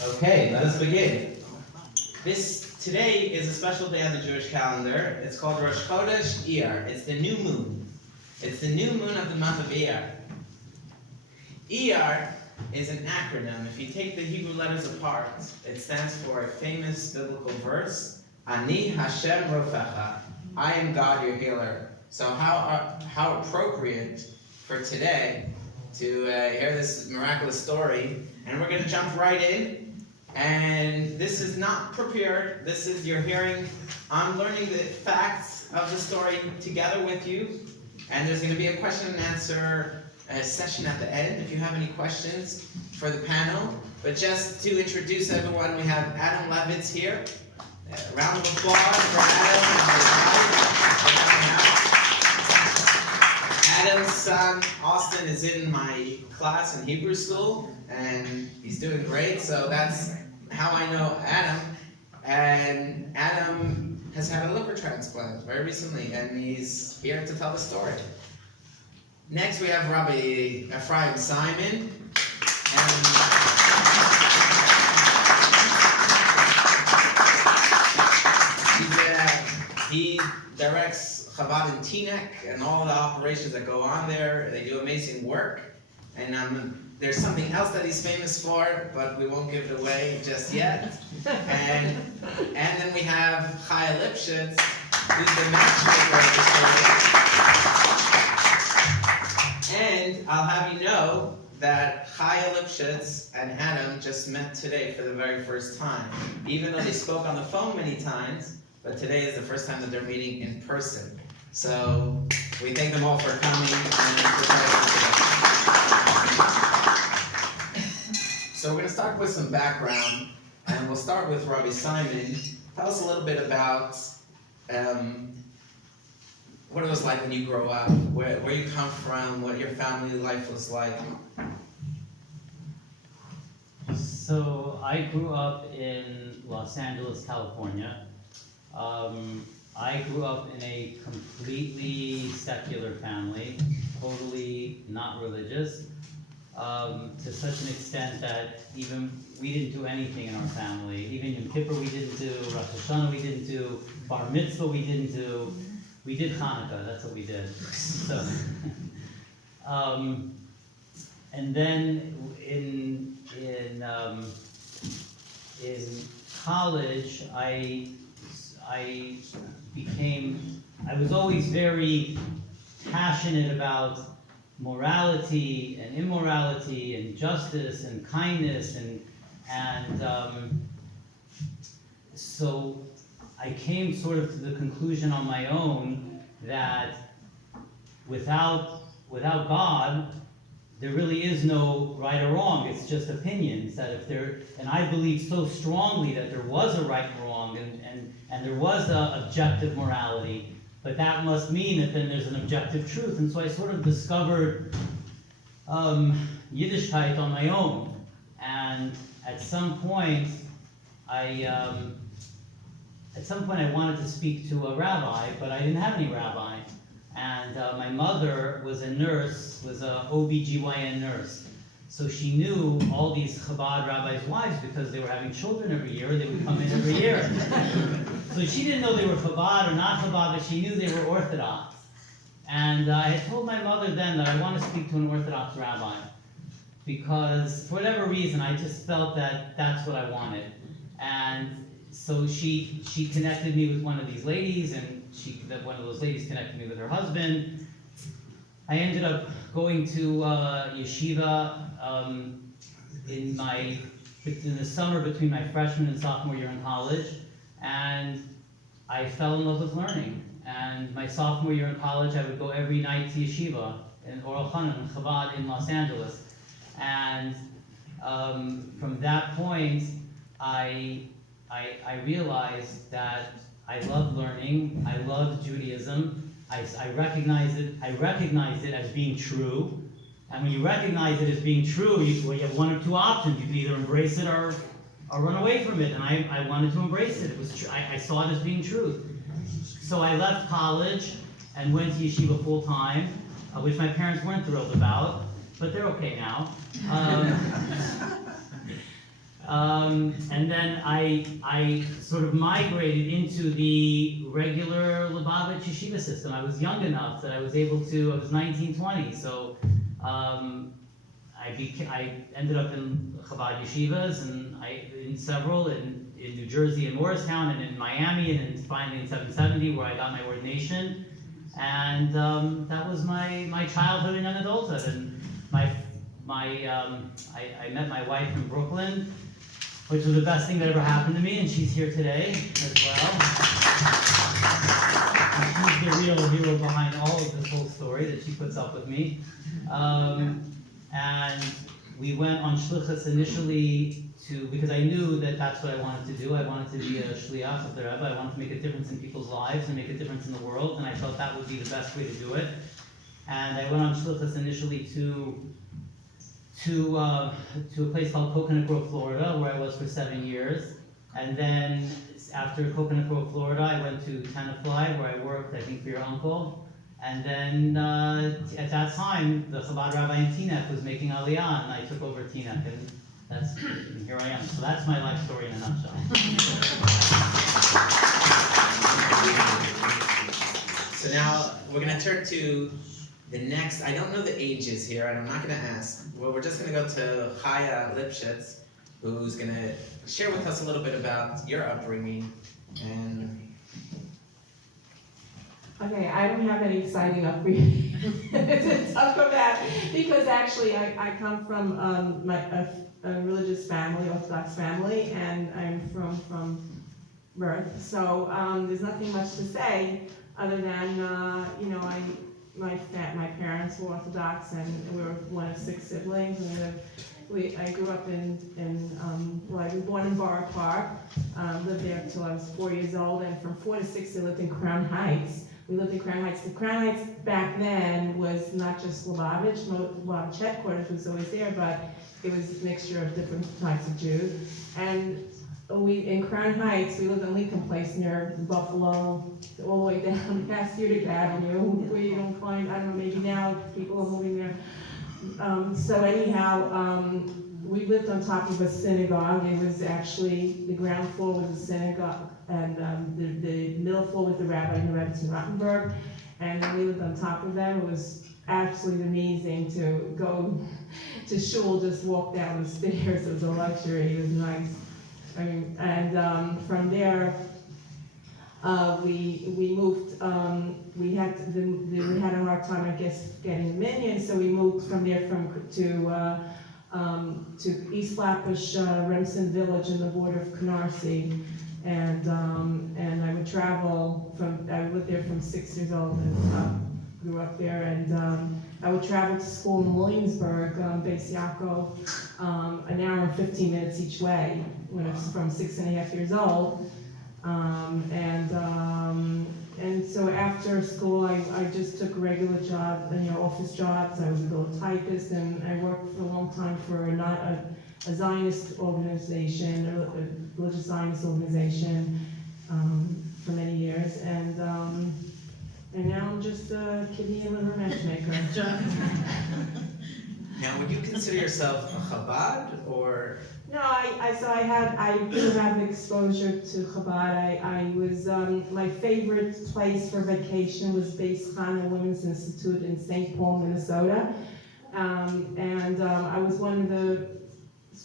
Okay, let us begin. Today is a special day on the Jewish calendar. It's called Rosh Chodesh Iyar. It's the new moon. It's the new moon of the month of Iyar. Iyar is an acronym. If you take the Hebrew letters apart, it stands for a famous biblical verse, Ani Hashem Rofecha. I am God, your healer. So how appropriate for today to hear this miraculous story. And we're going to jump right in. And this is not prepared. This is, you're hearing, I'm learning the facts of the story together with you. And there's going to be a question and answer session at the end if you have any questions for the panel. But just to introduce everyone, we have Adam Levitz here. Round of applause for Adam and his wife. Adam's son, Austin, is in my class in Hebrew school, and he's doing great, so that's how I know Adam. And Adam has had a liver transplant very recently, and he's here to tell the story. Next, we have Rabbi Ephraim Simon. He directs Chabad in Teaneck and all the operations that go on there. They do amazing work. And there's something else that he's famous for, but we won't give it away just yet. And then we have Chaya Lipshutz, who's the matchmaker of the story. And I'll have you know that Chaya Lipshutz and Adam just met today for the very first time. Even though they spoke on the phone many times, but today is the first time that they're meeting in person. So we thank them all for coming and So we're going to start with some background, and we'll start with Rabbi Simon. Tell us a little bit about what it was like when you grew up, where you come from, what your family life was like. So I grew up in Los Angeles, California. I grew up in a completely secular family, totally not religious, to such an extent that even we didn't do anything in our family. Even Yom Kippur we didn't do, Rosh Hashanah we didn't do, Bar Mitzvah we didn't do. We did Hanukkah, that's what we did. So, and then in college, I was always very passionate about morality and immorality and justice and kindness and so I came sort of to the conclusion on my own that without God, there really is no right or wrong. It's just opinions. And I believe so strongly that there was a right and wrong, and there was a objective morality, but that must mean that then there's an objective truth. And so I sort of discovered Yiddishkeit on my own. And at some point I wanted to speak to a rabbi, but I didn't have any rabbi. And my mother was a nurse, was a OBGYN nurse. So she knew all these Chabad rabbis' wives because they were having children every year. They would come in every year. So she didn't know they were Chabad or not Chabad, but she knew they were Orthodox. And I had told my mother then that I want to speak to an Orthodox rabbi because for whatever reason, I just felt that that's what I wanted. And so she connected me with one of these ladies, and one of those ladies connected me with her husband. I ended up going to yeshiva in the summer between my freshman and sophomore year in college, and I fell in love with learning. And my sophomore year in college, I would go every night to yeshiva in Oral Chanan and Chabad in Los Angeles. And from that point, I realized that I loved learning. I loved Judaism. I recognized it as being true. And when you recognize it as being true, you have one or two options. You can either embrace it or run away from it. And I wanted to embrace it. It was I saw it as being truth. So I left college and went to yeshiva full time, which my parents weren't thrilled about, but they're okay now. and then I sort of migrated into the regular Lubavitch yeshiva system. I was young enough that I was able to, I was 19, 20, so I ended up in Chabad yeshivas, and in several, in New Jersey and Morristown, and in Miami, and then finally in 770 where I got my ordination. And that was my childhood and young adulthood. And I met my wife in Brooklyn, which was the best thing that ever happened to me, and she's here today as well. And she's the real hero behind all of this whole story, that she puts up with me. And we went on shlichus initially because I knew that that's what I wanted to do. I wanted to be a shliach of the Rebbe. I wanted to make a difference in people's lives and make a difference in the world, and I felt that would be the best way to do it. And I went on shlichus initially to a place called Coconut Grove, Florida, where I was for 7 years. And then after Coconut Grove, Florida, I went to Tenafly, where I worked, I think, for your uncle. And then at that time, the Chabad rabbi in Teaneck was making Aliyah, and I took over Teaneck, and here I am. So that's my life story in a nutshell. So now we're going to turn to the next. I don't know the ages here, and I'm not going to ask. Well, we're just going to go to Chaya Lipshutz, who's going to share with us a little bit about your upbringing. And okay, I don't have any exciting upbringing to talk about, because actually I come from a religious family, Orthodox family, and I'm from birth. So there's nothing much to say other than my parents were Orthodox, and we were one of 6 siblings, and I grew up I was born in Borough Park, lived there until I was 4 years old, and from 4 to 6 I lived in Crown Heights. We lived in Crown Heights. The Crown Heights back then was not just Lubavitch. Lubavitch headquarters was always there, but it was a mixture of different types of Jews. And in Crown Heights, we lived in Lincoln Place near Buffalo, all the way down past Utica Avenue, where you don't find, I don't know, maybe now people are moving there. So anyhow, we lived on top of a synagogue. It was actually, the ground floor was a synagogue, and the middle floor was the rabbi and the Levitz in Rottenburg, and we lived on top of them. It was absolutely amazing to go to shul, just walk down the stairs. It was a luxury. It was nice. I mean, and from there, we moved. We had a hard time, I guess, getting a minion, so we moved from there to East Flatbush, Remsen Village, in the border of Canarsie, and I would travel I lived there from 6 years old and grew up there, and I would travel to school in Williamsburg, Beis Yaakov, an hour and 15 minutes each way when I was from 6.5 years old. And so after school, I just took regular jobs, office jobs. I was a little typist, and I worked for a long time for a Zionist organization, a religious Zionist organization, for many years. And now I'm just a kidney and liver matchmaker. now, would you consider yourself a Chabad, or? No, I did have exposure to Chabad. I was, my favorite place for vacation was Beis Chana Women's Institute in St. Paul, Minnesota. I was one of the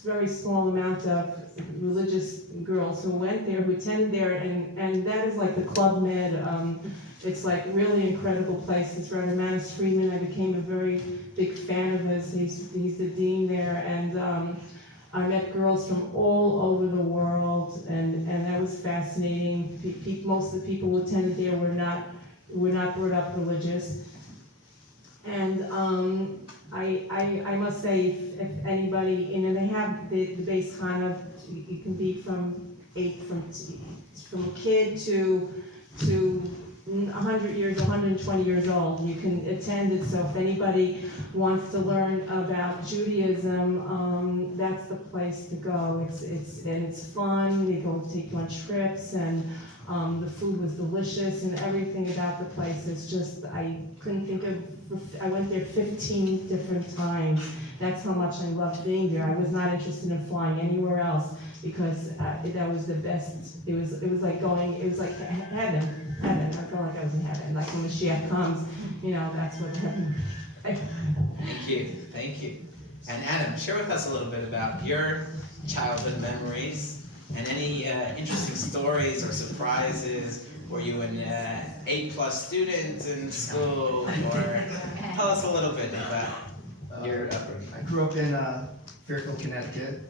very small amount of religious girls who went there, who attended there, and that is like the Club Med. It's like really incredible place. This Reverend Manus Friedman, I became a very big fan of his. He's the dean there, and I met girls from all over the world, and that was fascinating. Most of the people who attended there were not brought up religious. And I must say, if anybody, they have the Beis Chana, you can be from a kid to 100 years, 120 years old. You can attend it, so if anybody wants to learn about Judaism, that's the place to go. It's fun. They go take you on trips, and The food was delicious, and everything about the place is just, I couldn't think of, I went there 15 different times. That's how much I loved being there. I was not interested in flying anywhere else, because that was the best. It was like going, it was like heaven. I felt like I was in heaven. Like when Mashiach comes, that's what heaven. Thank you. And Adam, share with us a little bit about your childhood memories and any interesting stories or surprises. Were you an A+ student in school, or tell us a little bit about your upbringing. I grew up in Fairfield, Connecticut,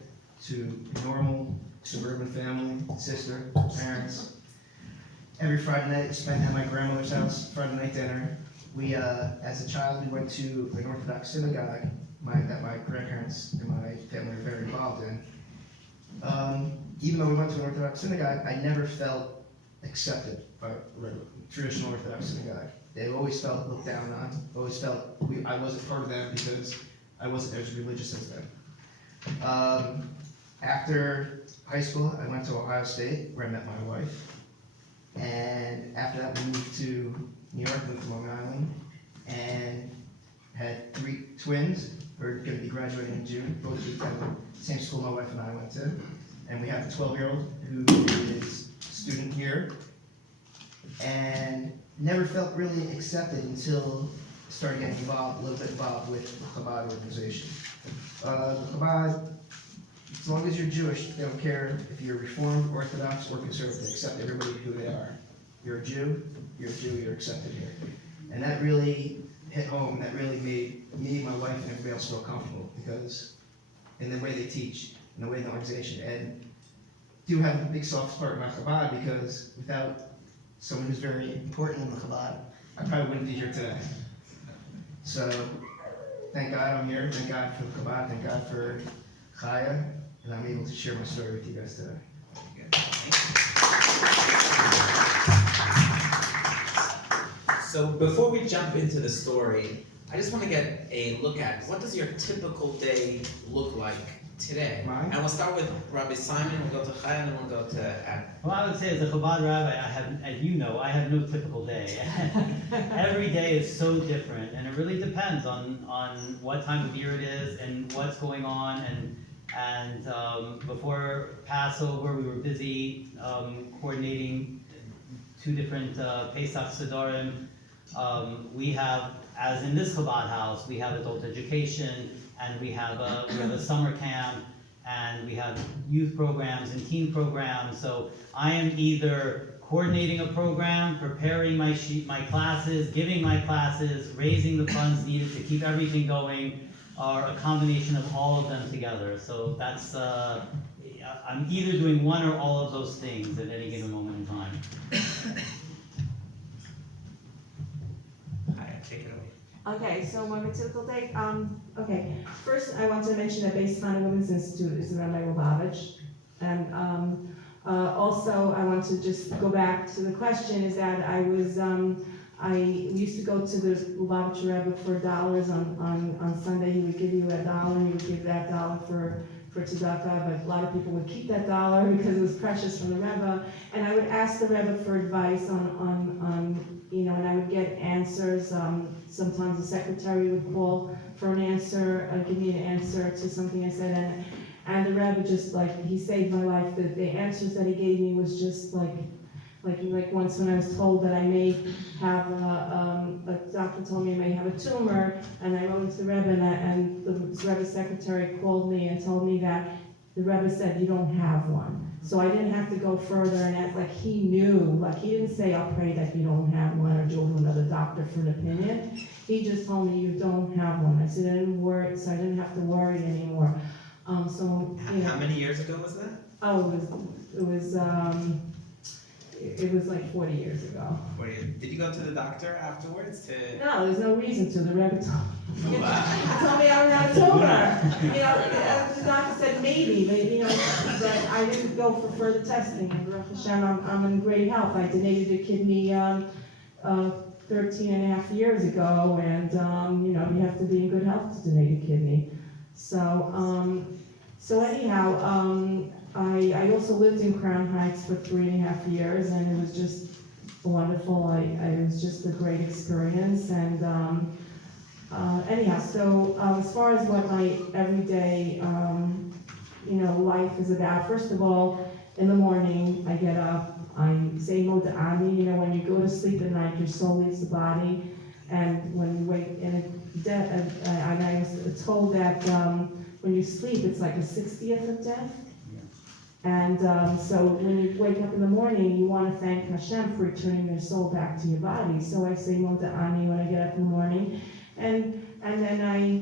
to normal suburban family, sister, parents. Every Friday night I spent at my grandmother's house, Friday night dinner. We, as a child, we went to an Orthodox synagogue that my grandparents and my family were very involved in. Even though we went to an Orthodox synagogue, I never felt accepted by traditional Orthodox synagogue. They always felt looked down on, always felt I wasn't part of them because I wasn't as religious as them. After high school, I went to Ohio State, where I met my wife. And after that, we moved to New York, moved to Long Island, and had 3 twins who are going to be graduating in June, both attend the same school my wife and I went to. And we have a 12-year-old who is a student here, and never felt really accepted until I started getting involved, a little bit involved with the Chabad organization. The Chabad, as long as you're Jewish, they don't care if you're Reformed, Orthodox, or Conservative. They accept everybody who they are. You're a Jew, you're accepted here. And that really hit home. That really made me, my wife, and everybody else feel comfortable, because in the way they teach, in the way the organization, and do have a big soft spot in my Chabad, because without someone who's very important in the Chabad, I probably wouldn't be here today. So, thank God I'm here, thank God for the Chabad, thank God for Chaya, and I'm able to share my story with you guys today. So before we jump into the story, I just want to get a look at what does your typical day look like today? Mine? And we'll start with Rabbi Simon, we'll go to Chaya, and then we'll go to Adam. Well, I would say as a Chabad rabbi, I have no typical day. Every day is so different, and it really depends on what time of year it is and what's going on. And before Passover, we were busy coordinating 2 different Pesach Sedarim. We have, as in this Chabad house, we have adult education, and we have a summer camp, and we have youth programs and teen programs. So I am either coordinating a program, preparing my classes, giving my classes, raising the funds needed to keep everything going, or a combination of all of them together. So that's, I'm either doing one or all of those things at any given moment in time. Take it away. Okay, so my typical day, okay, first I want to mention that based on a Women's Institute is around my Lubavitch. And also I want to just go back to the question, is that I used to go to the Lubavitch Rebbe for dollars on Sunday. He would give you $1, he would give that dollar for tzedakah, but a lot of people would keep that dollar because it was precious from the Rebbe. And I would ask the Rebbe for advice on and I would get answers. Sometimes the secretary would call for an answer, give me an answer to something I said, and the Rebbe just, he saved my life. The answers that he gave me was just like once when I was told that I may have a doctor told me I may have a tumor, and I wrote to the Rebbe, and the Rebbe's secretary called me and told me that the Rebbe said you don't have one. So I didn't have to go further and act he knew. He didn't say I'll pray that you don't have one or go to another doctor for an opinion. He just told me you don't have one. I said I didn't worry, so I didn't have to worry anymore. How many years ago was that? Oh, it was like 40 years ago. Did you go to the doctor afterwards? No, there's no reason to. The Rebbe told me I was on tumor. The doctor said maybe, but I didn't go for further testing. And Baruch Hashem, I'm in great health. I donated a kidney 13 and a half years ago, and you have to be in good health to donate a kidney. So anyhow, I also lived in Crown Heights for 3.5 years, and it was just wonderful. It was just a great experience, and anyhow, so as far as what my everyday, life is about, first of all, in the morning, I get up, I say Moda'ani, when you go to sleep at night, your soul leaves the body, and when you wake, and I was told that when you sleep, it's like a 60th of death. And so when you wake up in the morning, you want to thank Hashem for returning your soul back to your body. So I say Moda'ani when I get up in the morning, and then I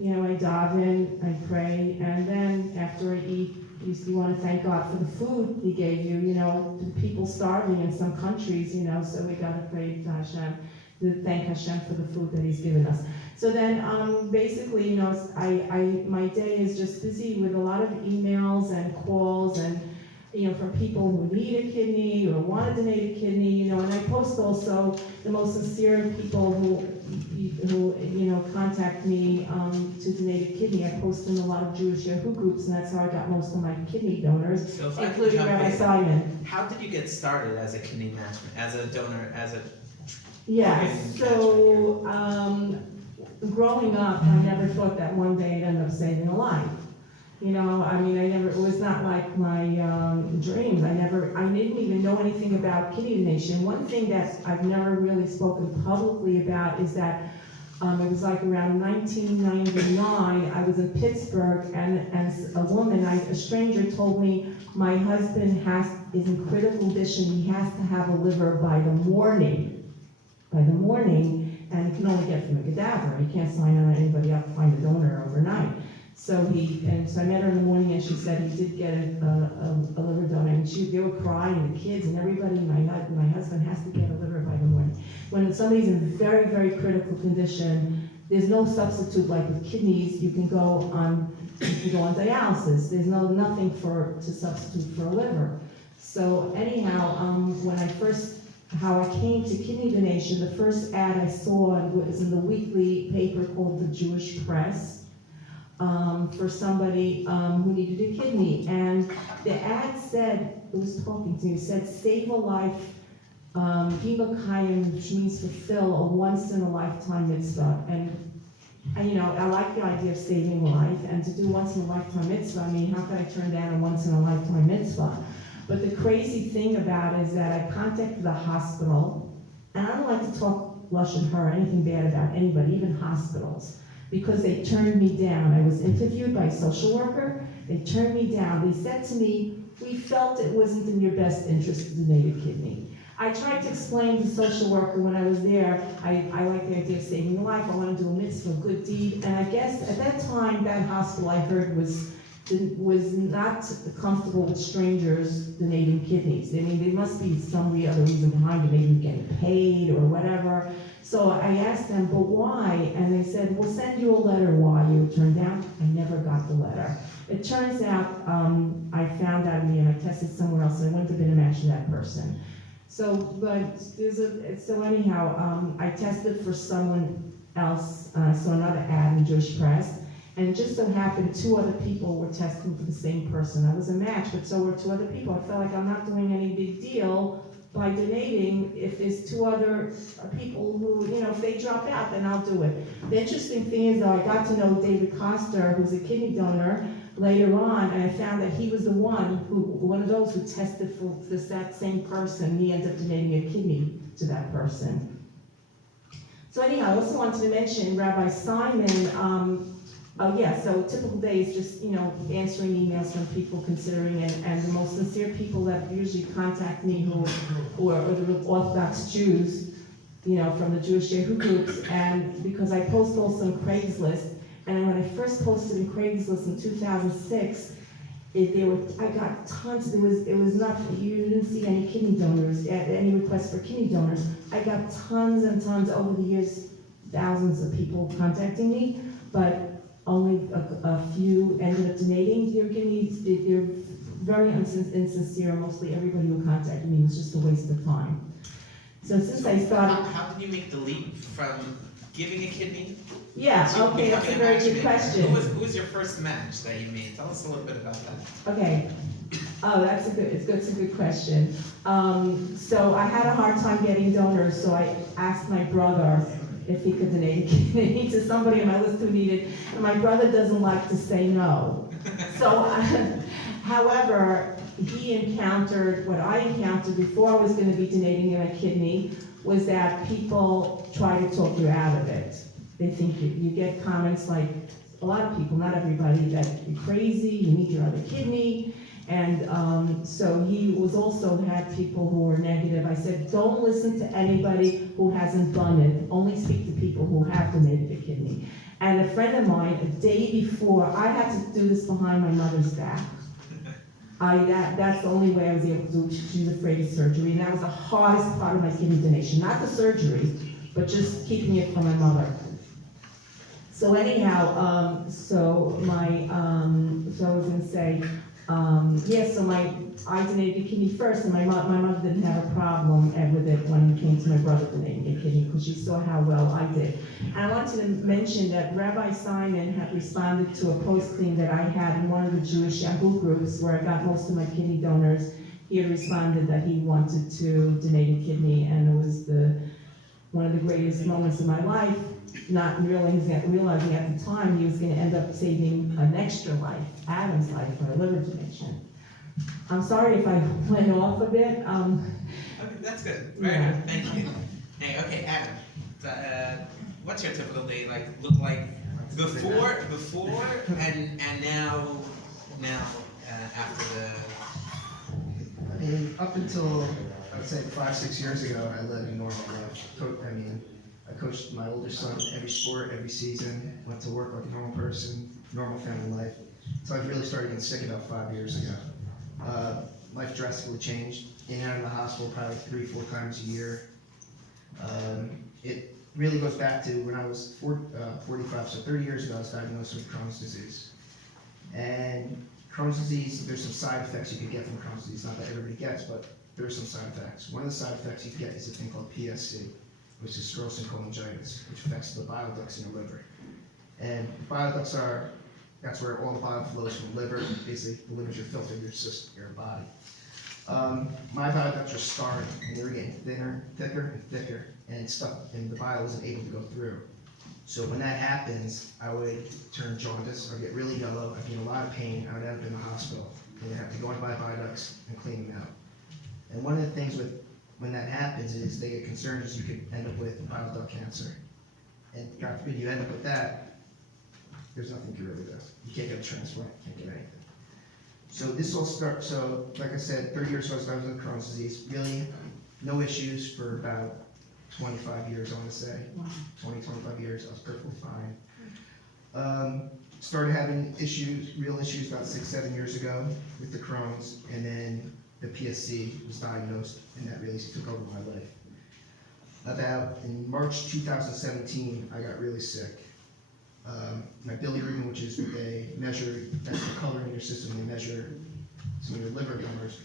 daven, I pray, and then after I eat, you want to thank God for the food He gave you. The people starving in some countries, so we got to pray to Hashem, to thank Hashem for the food that He's given us. So then, basically, my day is just busy with a lot of emails and calls, and from people who need a kidney or want to donate a kidney, and I post also the most sincere people who contact me to donate a kidney. I post in a lot of Jewish Yahoo groups, and that's how I got most of my kidney donors, So if I could including jump Rabbi in, Simon. how did you get started as a kidney management, as a donor, as a Yes, so growing up, I never thought that one day I'd end up saving a life. It was not like my dreams. I didn't even know anything about kidney donation. One thing that I've never really spoken publicly about is that it was like around 1999, I was in Pittsburgh, and a stranger told me, my husband is in critical condition, he has to have a liver by the morning, and he can only get from a cadaver. He can't sign on anybody up to find a donor overnight. So I met her in the morning, and she said he did get a liver donor, and they were crying, the kids and everybody. My husband has to get a liver by the morning. When somebody's in very, very critical condition, there's no substitute. Like with kidneys, you can go on dialysis. There's nothing to substitute for a liver. So anyhow, how I came to kidney donation, the first ad I saw was in the weekly paper called The Jewish Press, for somebody who needed a kidney. And the ad said, it was talking to me, it said, save a life, Giba Kayim, which means fulfill a once-in-a-lifetime mitzvah. And I like the idea of saving life, and to do once-in-a-lifetime mitzvah, how could I turn down a once-in-a-lifetime mitzvah? But the crazy thing about it is that I contacted the hospital, and I don't like to talk Lashon Hara or anything bad about anybody, even hospitals, because they turned me down. I was interviewed by a social worker, they turned me down. They said to me, we felt it wasn't in your best interest to donate a kidney. I tried to explain to the social worker when I was there, I like the idea of saving a life, I want to do a mitzvah, a good deed, and I guess at that time, that hospital I heard was not comfortable with strangers donating kidneys. There must be some other reason behind it, maybe getting paid or whatever. So I asked them, but why? And they said, we'll send you a letter why you were turned down. I never got the letter. It turns out I found out and I tested somewhere else, and I wouldn't have been a match to that person. So, anyhow, I tested for someone else, saw another ad in Jewish Press, and it just so happened 2 other people were testing for the same person. I was a match, but so were 2 other people. I felt like I'm not doing any big deal by donating. If there's 2 other people who, if they drop out, then I'll do it. The interesting thing is, though, I got to know David Koster, who's a kidney donor, later on, and I found that he was the one of those who tested for that same person. He ended up donating a kidney to that person. So anyhow, I also wanted to mention Rabbi Simon. So typical day is just, answering emails from people considering, and the most sincere people that usually contact me who are the Orthodox Jews, from the Jewish Yahoo groups, and because I post also on Craigslist, and when I first posted in Craigslist in 2006, I got tons. It was not, you didn't see any kidney donors, any requests for kidney donors. I got tons and tons over the years, thousands of people contacting me, but only a few ended up donating their kidneys. They're very insincere. Mostly everybody who contacted me was just a waste of time. So since I started... How did you make the leap from giving a kidney? Yeah, To okay, that's a becoming very good matchmaker? question. Who was your first match that you made? Tell us a little bit about that. Okay. Oh, it's a good question. So I had a hard time getting donors, so I asked my brother if he could donate a kidney to somebody on my list who needed, and my brother doesn't like to say no. So, however, he encountered, what I encountered before I was gonna be donating him a kidney, was that people try to talk you out of it. They think you get comments like, a lot of people, not everybody, that you're crazy, you need your other kidney. And so he was also had people who were negative. I said, don't listen to anybody who hasn't done it. Only speak to people who have donated a kidney. And a friend of mine, a day before, I had to do this behind my mother's back. That's the only way I was able to do it. She was afraid of surgery, and that was the hardest part of my kidney donation. Not the surgery, but just keeping it from my mother. So anyhow, so I was gonna say, I donated a kidney first, and my mother didn't have a problem with it when it came to my brother donating a kidney, because she saw how well I did. And I wanted to mention that Rabbi Simon had responded to a posting that I had in one of the Jewish Yahoo groups where I got most of my kidney donors. He had responded that he wanted to donate a kidney, and it was one of the greatest moments of my life, not realizing at the time he was going to end up saving an extra life, Adam's life, for a liver donation. I'm sorry if I went off a bit. Okay, that's good. Very good. Thank you. Hey, okay, Adam. What's your typical day look like before and now after the? I mean, up until, I'd say 5-6 years ago, I led a normal life. I coached my older son in every sport, every season, went to work like a normal person, normal family life. So I really started getting sick about 5 years ago. Life drastically changed. In and out of the hospital probably 3-4 times a year. It really goes back to when I was 45, so 30 years ago I was diagnosed with Crohn's disease. And Crohn's disease, there's some side effects you can get from Crohn's disease, not that everybody gets, but there are some side effects. One of the side effects you can get is a thing called PSC, which is sclerosing cholangitis, which affects the bile ducts in your liver. And bile ducts that's where all the bile flows from the liver. Basically, the liver's your filter, your body. My bile ducts were scarring, and they were getting thicker and thicker, and the bile wasn't able to go through. So when that happens, I would turn jaundice, I'd get really yellow, I'd be in a lot of pain, I would end up in the hospital. And I'd have to go into my bile ducts and clean them out. And one of the things when that happens is they get concerned is you could end up with bile duct cancer. And God forbid you end up with that, there's nothing you can really do. You can't get a transplant, you can't get anything. So this all starts, so like I said, 30 years ago I was with Crohn's disease. Really, no issues for about 25 years, I want to say. Wow. 25 years, I was perfectly fine. Started having real issues about 6-7 years ago with the Crohn's, and then the PSC was diagnosed, and that really took over my life. About in March 2017, I got really sick. My bilirubin, which is what they measure, that's the color in your system, they measure some of your liver numbers.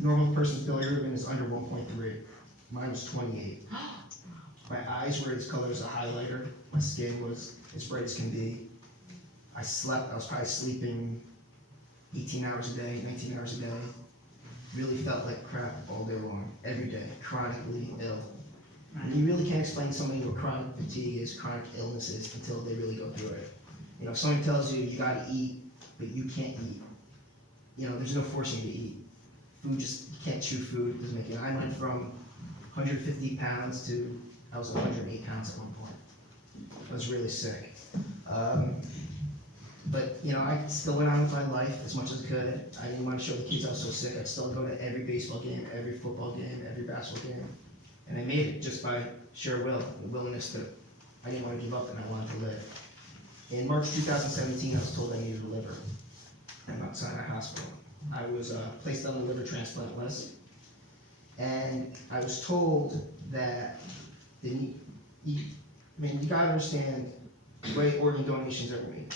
Normal person's bilirubin is under 1.3. Mine was 28. My eyes were as color as a highlighter. My skin was as bright as can be. I was probably sleeping 18 hours a day, 19 hours a day. Really felt like crap all day long, every day, chronically ill. And you really can't explain to somebody what chronic fatigue is, chronic illness is, until they really go through it. You know, if somebody tells you gotta eat, but you can't eat, you know, there's no forcing you to eat. Food you can't chew food, doesn't make you. I went from 150 pounds to, I was 108 pounds at one point. I was really sick. But, you know, I still went on with my life as much as I could. I didn't want to show the kids I was so sick. I'd still go to every baseball game, every football game, every basketball game. And I made it just by sheer will, the willingness to, I didn't want to give up and I wanted to live. In March 2017, I was told I needed a liver. I'm outside a hospital. I was placed on the liver transplant list. And I was told that you gotta understand the way organ donations are made.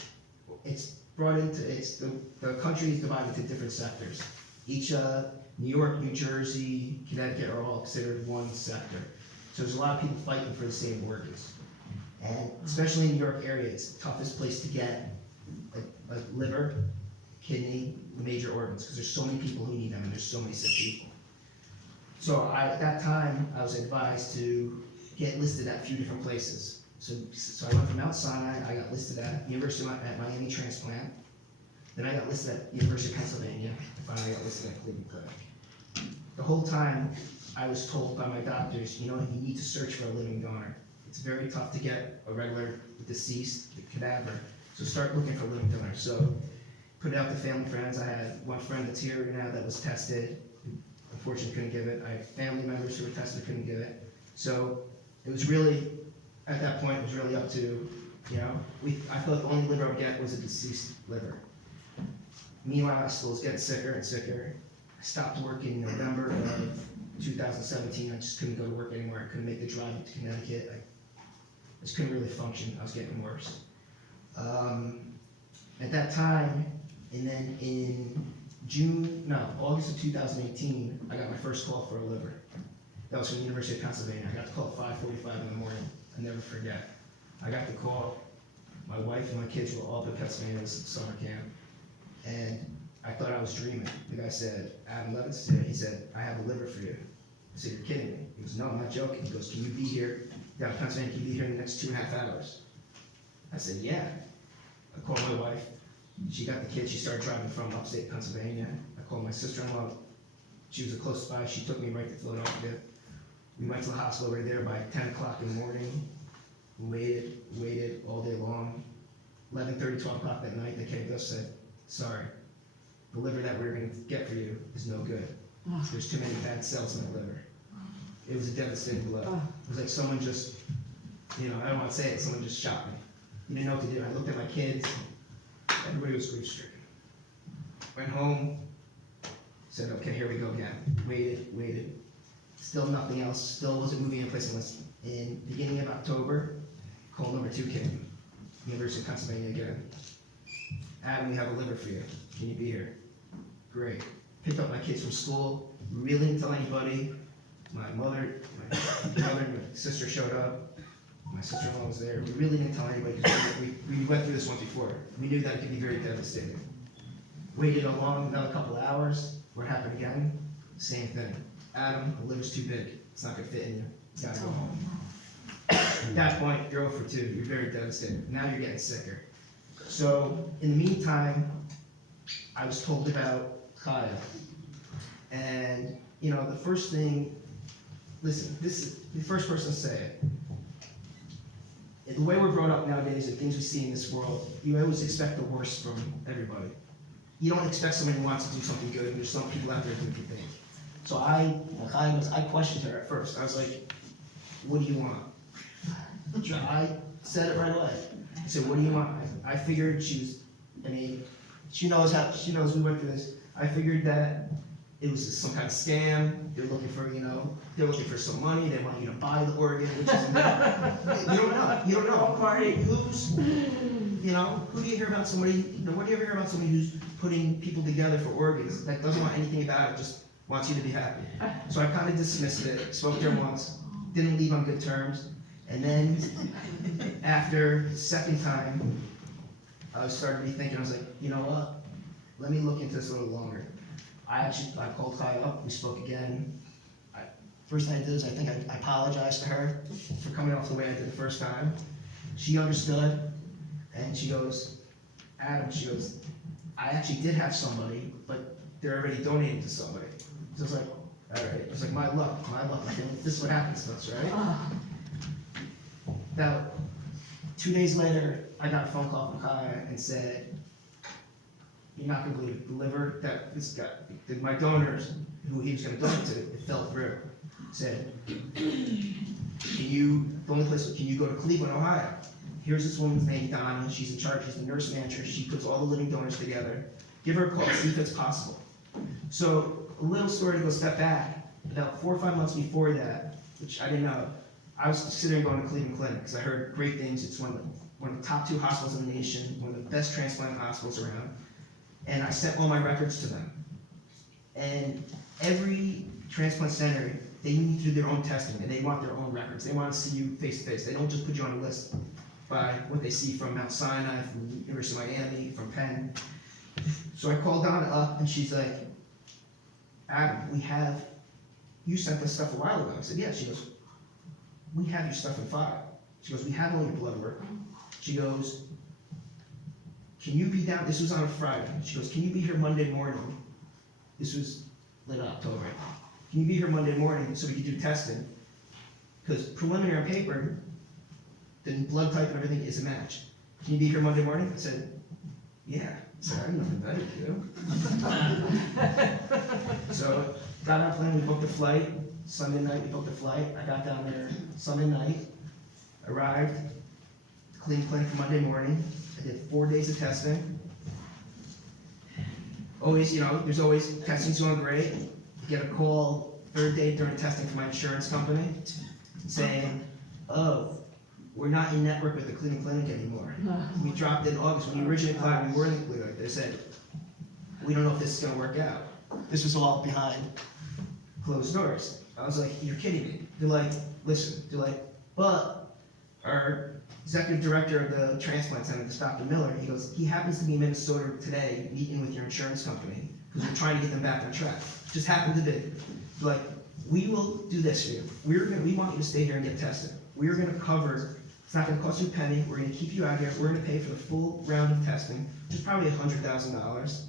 It's brought into, the country is divided into different sectors. Each, New York, New Jersey, Connecticut are all considered one sector. So there's a lot of people fighting for the same organs. And especially in the New York area, it's the toughest place to get like liver, kidney, major organs, because there's so many people who need them and there's so many sick people. So at that time, I was advised to get listed at a few different places. So I went from Mount Sinai, I got listed at University at Miami Transplant. Then I got listed at University of Pennsylvania, and finally I got listed at Cleveland Clinic. The whole time, I was told by my doctors, you need to search for a living donor. It's very tough to get a regular deceased cadaver, so start looking for living donors. So put it out to family friends. I had one friend that's here now that was tested, unfortunately couldn't give it. I have family members who were tested, couldn't give it. So it was really, at that point, it was really up to, I felt the only liver I would get was a deceased liver. Meanwhile, I still was getting sicker and sicker. I stopped working in November of 2017. I just couldn't go to work anymore. I couldn't make the drive to Connecticut. I just couldn't really function. I was getting worse. At that time, and then in August of 2018, I got my first call for a liver. That was from the University of Pennsylvania. I got the call at 5:45 in the morning. I'll never forget. I got the call. My wife and my kids were all up in Pennsylvania. This is summer camp. And I thought I was dreaming. The guy said, Adam Levitz today. He said, I have a liver for you. I said, you're kidding me. He goes, no, I'm not joking. He goes, can you be here? Down in Pennsylvania, can you be here in the next 2.5 hours? I said, yeah. I called my wife. She got the kids. She started driving from upstate Pennsylvania. I called my sister-in-law. She was close by. She took me right to Philadelphia. We went to the hospital over there by 10 o'clock in the morning. We waited all day long. 11:30, 12 o'clock that night, they came to us and said, sorry, the liver that we're going to get for you is no good. There's too many bad cells in the liver. It was a devastating blow. It was like someone just, I don't want to say it, someone just shot me. You didn't know what to do. I looked at my kids. Everybody was grief-stricken. Went home, said, okay, here we go again. Waited. Still nothing else. Still wasn't moving in place unless in the beginning of October, call number 2 came. University of Pennsylvania again. Adam, we have a liver for you. Can you be here? Great. Picked up my kids from school. Really didn't tell anybody. My mother, my sister showed up. My sister-in-law was there. We really didn't tell anybody because we went through this once before. We knew that it could be very devastating. Waited another couple of hours. What happened again? Same thing. Adam, the liver's too big. It's not gonna fit in you. You gotta go home. At that point, you're 0 for 2. You're very devastated. Now you're getting sicker. So, in the meantime, I was told about Chaya. And, the first thing, listen, this is the first person to say it. The way we're brought up nowadays and things we see in this world, you always expect the worst from everybody. You don't expect somebody who wants to do something good, and there's some people out there who can think. So I questioned her at first. I was like, what do you want? I said it right away. I said, what do you want? I figured she knows we went through this. I figured that it was some kind of scam. They're looking for some money. They want you to buy the organ, which is you don't know. Who do you hear about somebody, what do you ever hear about somebody who's putting people together for organs that doesn't want anything about it, just wants you to be happy? So I kind of dismissed it, spoke to her once, didn't leave on good terms. And then, after the second time, I started to be thinking, I was like, you know what? Let me look into this a little longer. I called Chaya up, we spoke again. First thing I did is I apologized to her for coming off the way I did the first time. She understood, and she goes, Adam, I actually did have somebody, but they're already donating to somebody. So I was like, all right. I was like, my luck. I feel like this is what happens to us, right? About 2 days later, I got a phone call from Chaya and said, you're not going to believe it. The liver that this guy, my donors, who he was going to donate to, it fell through. Said, can you go to Cleveland, Ohio? Here's this woman's name, Donna. She's in charge. She's the nurse manager. She puts all the living donors together. Give her a call, see if it's possible. So, a little story to go step back. About 4 or 5 months before that, which I didn't know, I was considering going to Cleveland Clinic because I heard great things. It's one of the top 2 hospitals in the nation, one of the best transplant hospitals around. And I sent all my records to them. And every transplant center, they need to do their own testing, and they want their own records. They want to see you face to face. They don't just put you on a list. by what they see from Mount Sinai, from University of Miami, from Penn. So I called Donna up, and she's like, Adam, you sent this stuff a while ago. I said, yeah. She goes, we have your stuff in file. She goes, we have all your blood work. She goes, can you be down, this was on a Friday. She goes, can you be here Monday morning? This was late October. Can you be here Monday morning so we can do testing? Because preliminary on paper, the blood type and everything is a match. Can you be here Monday morning? I said, yeah. I said, I have nothing better to do. So, got on a plane, we booked a flight. Sunday night, we booked a flight. I got down there Sunday night, arrived, clean plane for Monday morning. I did 4 days of testing. Always, there's always, testing's going great. I get a call third day during testing from my insurance company saying, oh, we're not in network with the Cleveland Clinic anymore. We dropped in August. When we originally applied, we were in the Cleveland. They said, we don't know if this is gonna work out. This was all behind closed doors. I was like, you're kidding me. They're like, listen, but our executive director of the transplant center, this Dr. Miller, he goes, he happens to be in Minnesota today meeting with your insurance company because we're trying to get them back on track. Just happened to be. They're like, we will do this for you. We want you to stay here and get tested. We're gonna cover, it's not gonna cost you a penny, we're gonna keep you out here, we're gonna pay for the full round of testing, which is probably $100,000.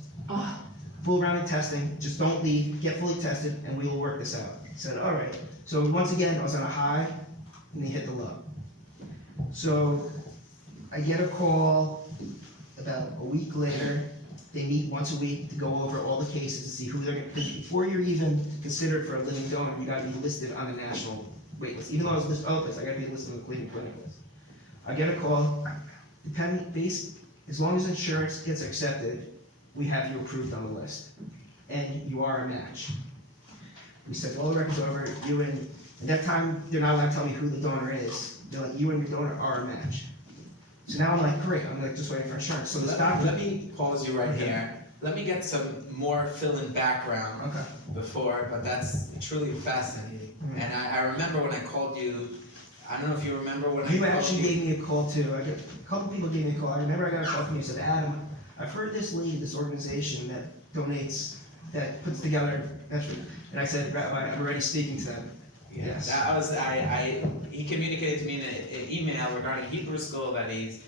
Full round of testing, just don't leave, get fully tested, and we will work this out. I said, all right. So once again, I was on a high, and they hit the low. So I get a call about a week later. They meet once a week to go over all the cases to see who they're going to, because before you're even considered for a living donor, you got to be listed on a national wait list. Even though I was listed other place, I got to be listed on the Cleveland Clinic list. I get a call, as long as insurance gets accepted, we have you approved on the list, and you are a match. We sent all the records over, at that time, they're not allowed to tell me who the donor is. They're like, you and your donor are a match. So now I'm like, great, I'm like just waiting for insurance. So let me pause you right here. Let me get some more fill-in background before, but that's truly fascinating. And I remember when I called you, I don't know if you remember when I called you. You actually gave me a call too. A couple people gave me a call. I remember I got a call from you and said, Adam, I've heard this organization that donates, that puts together veterans. And I said, Rabbi, I'm already speaking to them. Yes. That was, he communicated to me in an email regarding Hebrew school that he's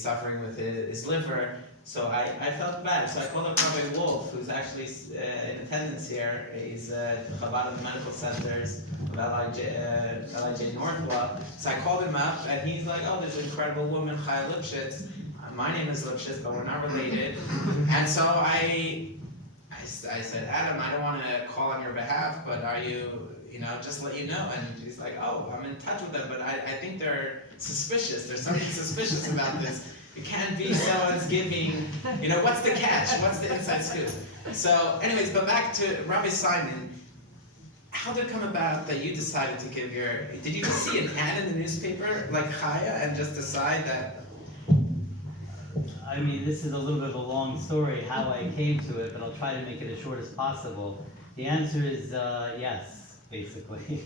suffering with his liver. So I felt bad. So I called up Rabbi Wolf, who's actually in attendance here. He's Chabad of the medical centers of LIJ Northwell. So I called him up, and he's like, oh, there's an incredible woman, Chaya Lipshutz. My name is Lipshutz, but we're not related. And so I said, Adam, I don't want to call on your behalf, but are you, just let you know. And he's like, oh, I'm in touch with them, but I think they're suspicious. There's something suspicious about this. It can't be someone's giving, what's the catch? What's the inside scoop? So anyways, but back to Rabbi Simon. How did it come about that you decided to give did you just see an ad in the newspaper like Chaya and just decide that? I mean, this is a little bit of a long story how I came to it, but I'll try to make it as short as possible. The answer is yes, basically.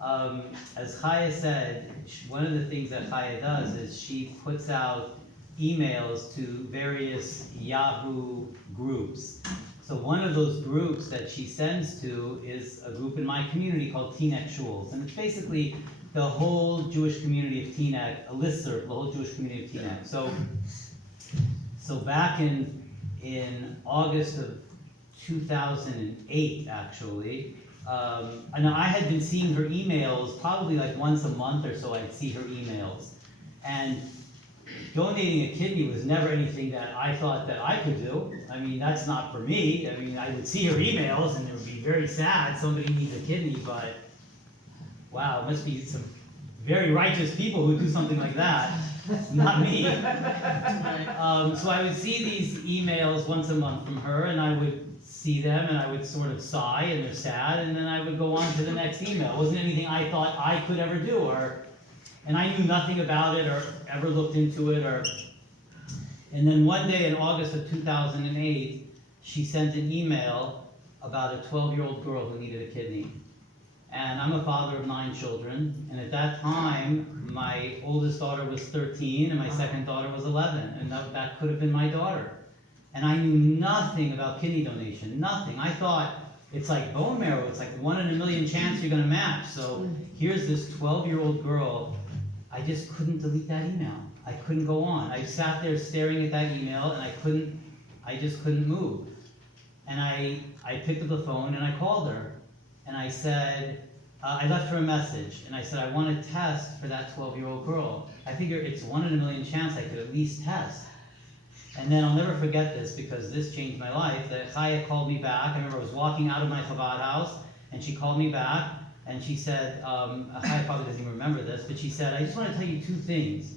As Chaya said, one of the things that Chaya does is she puts out emails to various Yahoo groups. So one of those groups that she sends to is a group in my community called Teaneck Shuls. And it's basically the whole Jewish community of Teaneck, a listserv, the whole Jewish community of Teaneck. So back in August of 2008, actually, now I had been seeing her emails probably like once a month or so. I'd see her emails, and donating a kidney was never anything that I thought that I could do. I mean, that's not for me. I mean, I would see her emails, and it would be very sad. Somebody needs a kidney, but wow, it must be some very righteous people who do something like that. Not me. So I would see these emails once a month from her, and I would see them, and I would sort of sigh, and they're sad, and then I would go on to the next email. It wasn't anything I thought I could ever do, and I knew nothing about it, or ever looked into it, and then one day in August of 2008, she sent an email about a 12-year-old girl who needed a kidney. And I'm a father of 9 children, and at that time, my oldest daughter was 13, and my second daughter was 11, and that could have been my daughter. And I knew nothing about kidney donation, nothing. I thought, it's like bone marrow, it's like 1 in a million chance you're gonna match. So here's this 12-year-old girl, I just couldn't delete that email. I couldn't go on. I sat there staring at that email, and I just couldn't move. And I picked up the phone and I called her. And I said, I left her a message, and I said, I want to test for that 12-year-old girl. I figure it's 1 in a million chance I could at least test. And then I'll never forget this, because this changed my life, that Chaya called me back. I remember I was walking out of my Chabad house, and she called me back, and she said, Chaya probably doesn't even remember this, but she said, I just want to tell you 2 things.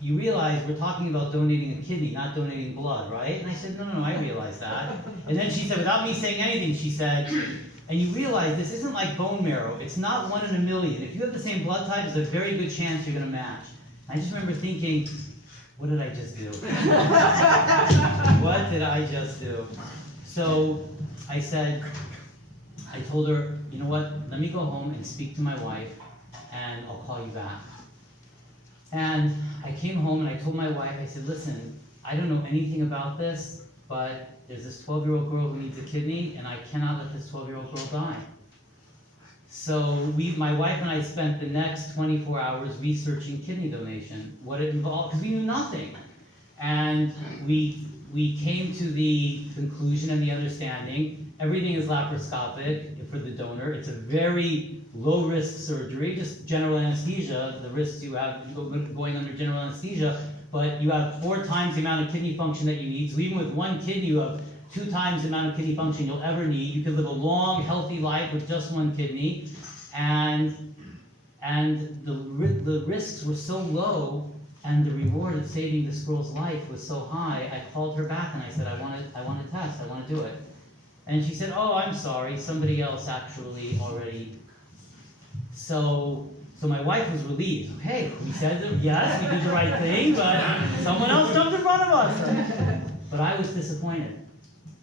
You realize we're talking about donating a kidney, not donating blood, right? And I said, no, I realize that. And then she said, without me saying anything, she said, and you realize this isn't like bone marrow. It's not 1 in a million. If you have the same blood type, there's a very good chance you're going to match. I just remember thinking, what did I just do? What did I just do? So I told her, you know what, let me go home and speak to my wife, and I'll call you back. And I came home and I told my wife, I said, listen, I don't know anything about this, but there's this 12-year-old girl who needs a kidney, and I cannot let this 12-year-old girl die. So my wife and I spent the next 24 hours researching kidney donation, what it involved, because we knew nothing. And we came to the conclusion and the understanding, everything is laparoscopic for the donor. It's a very low-risk surgery, just general anesthesia, the risks you have going under general anesthesia, but you have 4 times the amount of kidney function that you need. So even with 1 kidney, you have 2 times the amount of kidney function you'll ever need. You can live a long, healthy life with just 1 kidney. And the risks were so low, and the reward of saving this girl's life was so high. I called her back and I said, I want to test, I want to do it. And she said, oh, I'm sorry, somebody else actually already. So my wife was relieved. Hey, we said that, yes, we did the right thing, but someone else jumped in front of us. But I was disappointed,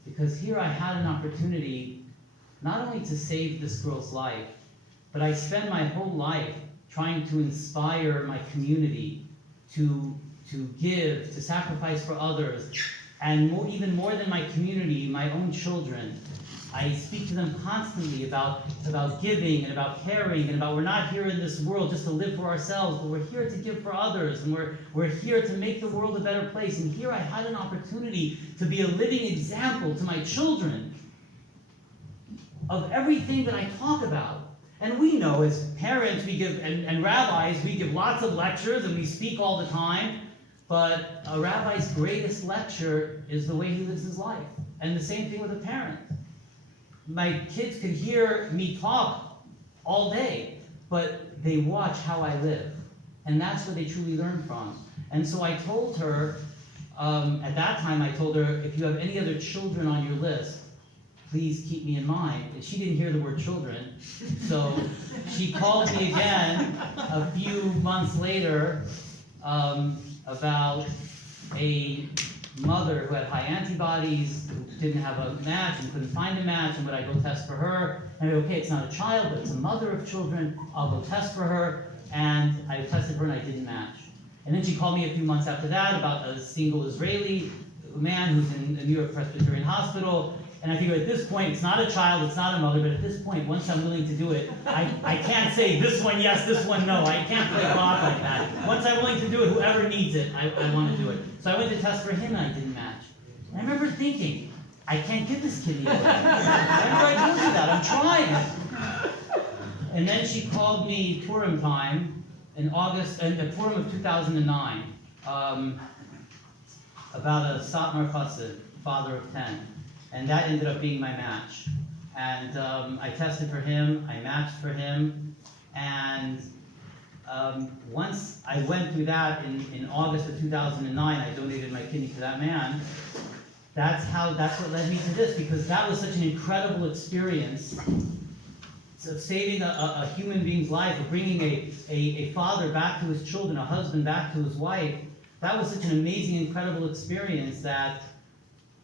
because here I had an opportunity not only to save this girl's life, but I spend my whole life trying to inspire my community to give, to sacrifice for others, and even more than my community, my own children. I speak to them constantly about giving and about caring and about we're not here in this world just to live for ourselves, but we're here to give for others, and we're here to make the world a better place. And here I had an opportunity to be a living example to my children of everything that I talk about. And we know as parents, we give, and rabbis, we give lots of lectures and we speak all the time, but a rabbi's greatest lecture is the way he lives his life. And the same thing with a parent. My kids could hear me talk all day, but they watch how I live. And that's where they truly learn from. And so I told her, at that time I told her, if you have any other children on your list, please keep me in mind. And she didn't hear the word children, so she called me again a few months later about a mother who had high antibodies, who didn't have a match and couldn't find a match, and would I go test for her? And I go, okay, it's not a child, but it's a mother of children, I'll go test for her. And I tested for her and I didn't match. And then she called me a few months after that about a single Israeli man who's in a New York Presbyterian hospital. And I figure at this point, it's not a child, it's not a mother, but at this point, once I'm willing to do it, I can't say this one yes, this one no. I can't play God like that. Once I'm willing to do it, whoever needs it, I want to do it. So I went to test for him and I didn't match. And I remember thinking, I can't give this kidney away. Remember I told you that, I'm trying. And then she called me Purim time in August, in the Purim of 2009, about a Satmar Chassid, father of 10. And that ended up being my match. And I tested for him, I matched for him, and once I went through that in August of 2009, I donated my kidney to that man. That's what led me to this, because that was such an incredible experience of saving a human being's life, of bringing a father back to his children, a husband back to his wife. That was such an amazing, incredible experience that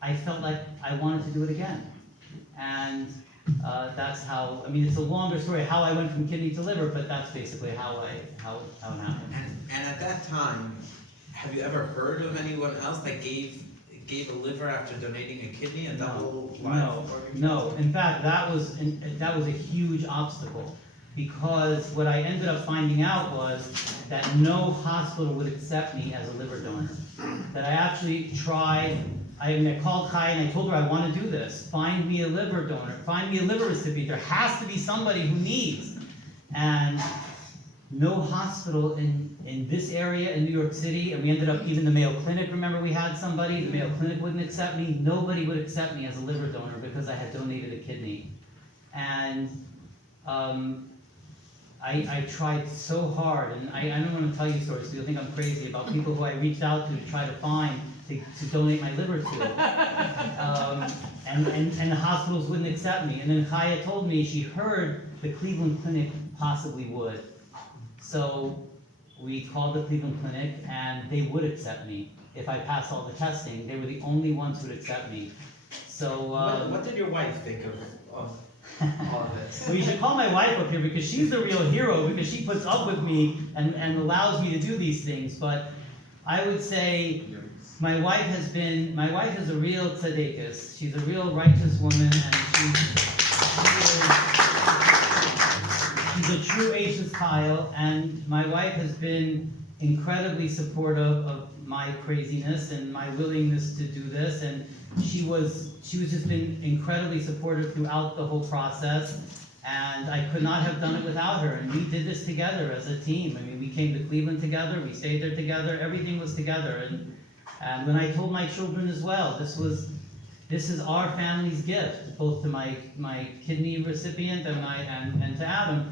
I felt like I wanted to do it again. And That's how, I mean, it's a longer story, how I went from kidney to liver, but that's basically how it happened. And at that time, have you ever heard of anyone else that gave a liver after donating a kidney, a double live organ? No, in fact, that was a huge obstacle, because what I ended up finding out was that no hospital would accept me as a liver donor. That I actually tried, I called Chaya and I told her I want to do this. Find me a liver donor, find me a liver recipient. There has to be somebody who needs. And no hospital in this area in New York City, and we ended up, even the Mayo Clinic, remember we had somebody, the Mayo Clinic wouldn't accept me. Nobody would accept me as a liver donor because I had donated a kidney. And I tried so hard, and I don't want to tell you stories, so you'll think I'm crazy, about people who I reached out to try to find to donate my liver to. And the hospitals wouldn't accept me. And then Chaya told me she heard the Cleveland Clinic possibly would. So we called the Cleveland Clinic, and they would accept me. If I passed all the testing, they were the only ones who would accept me. So what did your wife think of all of this? well, you should call my wife up here, because she's the real hero, because she puts up with me and allows me to do these things. But I would say my wife is a real tzaddikus. She's a real righteous woman, and she's a true Ashes Kyle, and my wife has been incredibly supportive of my craziness and my willingness to do this, and she was just been incredibly supportive throughout the whole process, and I could not have done it without her. And we did this together as a team. I mean, we came to Cleveland together, we stayed there together, everything was together. And when I told my children as well, this is our family's gift, both to my kidney recipient and to Adam.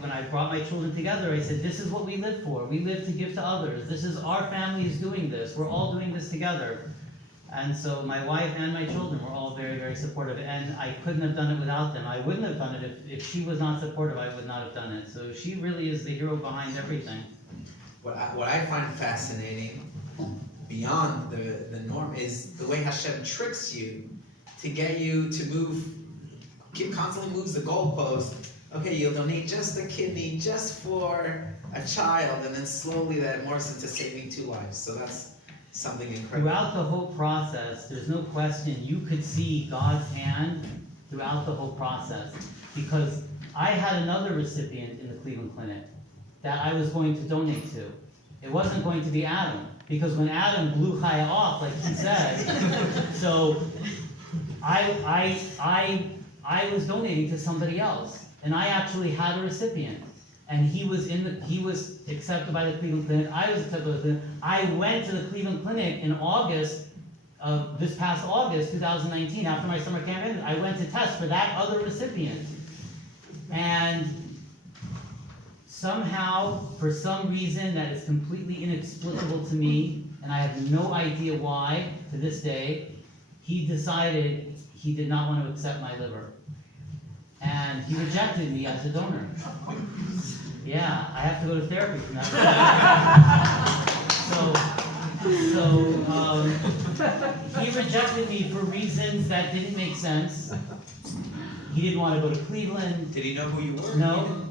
When I brought my children together, I said, this is what we live for. We live to give to others. This is our family is doing this. We're all doing this together. And so my wife and my children were all very, very supportive. And I couldn't have done it without them. I wouldn't have done it if she was not supportive. I would not have done it. So she really is the hero behind everything. What I find fascinating, beyond the norm, is the way Hashem tricks you to get you to constantly moves the goalpost. Okay, you'll donate just a kidney, just for a child, and then slowly that morphs into saving 2 lives. So that's something incredible. Throughout the whole process, there's no question, you could see God's hand throughout the whole process. Because I had another recipient in the Cleveland Clinic that I was going to donate to. It wasn't going to be Adam. Because when Adam blew Chaya off, like he said, so I was donating to somebody else. And I actually had a recipient. And he was accepted by the Cleveland Clinic. I was accepted by the Cleveland Clinic. I went to the Cleveland Clinic in August, this past August, 2019, after my summer camp ended. I went to test for that other recipient. And somehow, for some reason that is completely inexplicable to me, and I have no idea why to this day, he decided he did not want to accept my liver. And he rejected me as a donor. Yeah, I have to go to therapy for that. He rejected me for reasons that didn't make sense. He didn't want to go to Cleveland. Did he know who you were? No.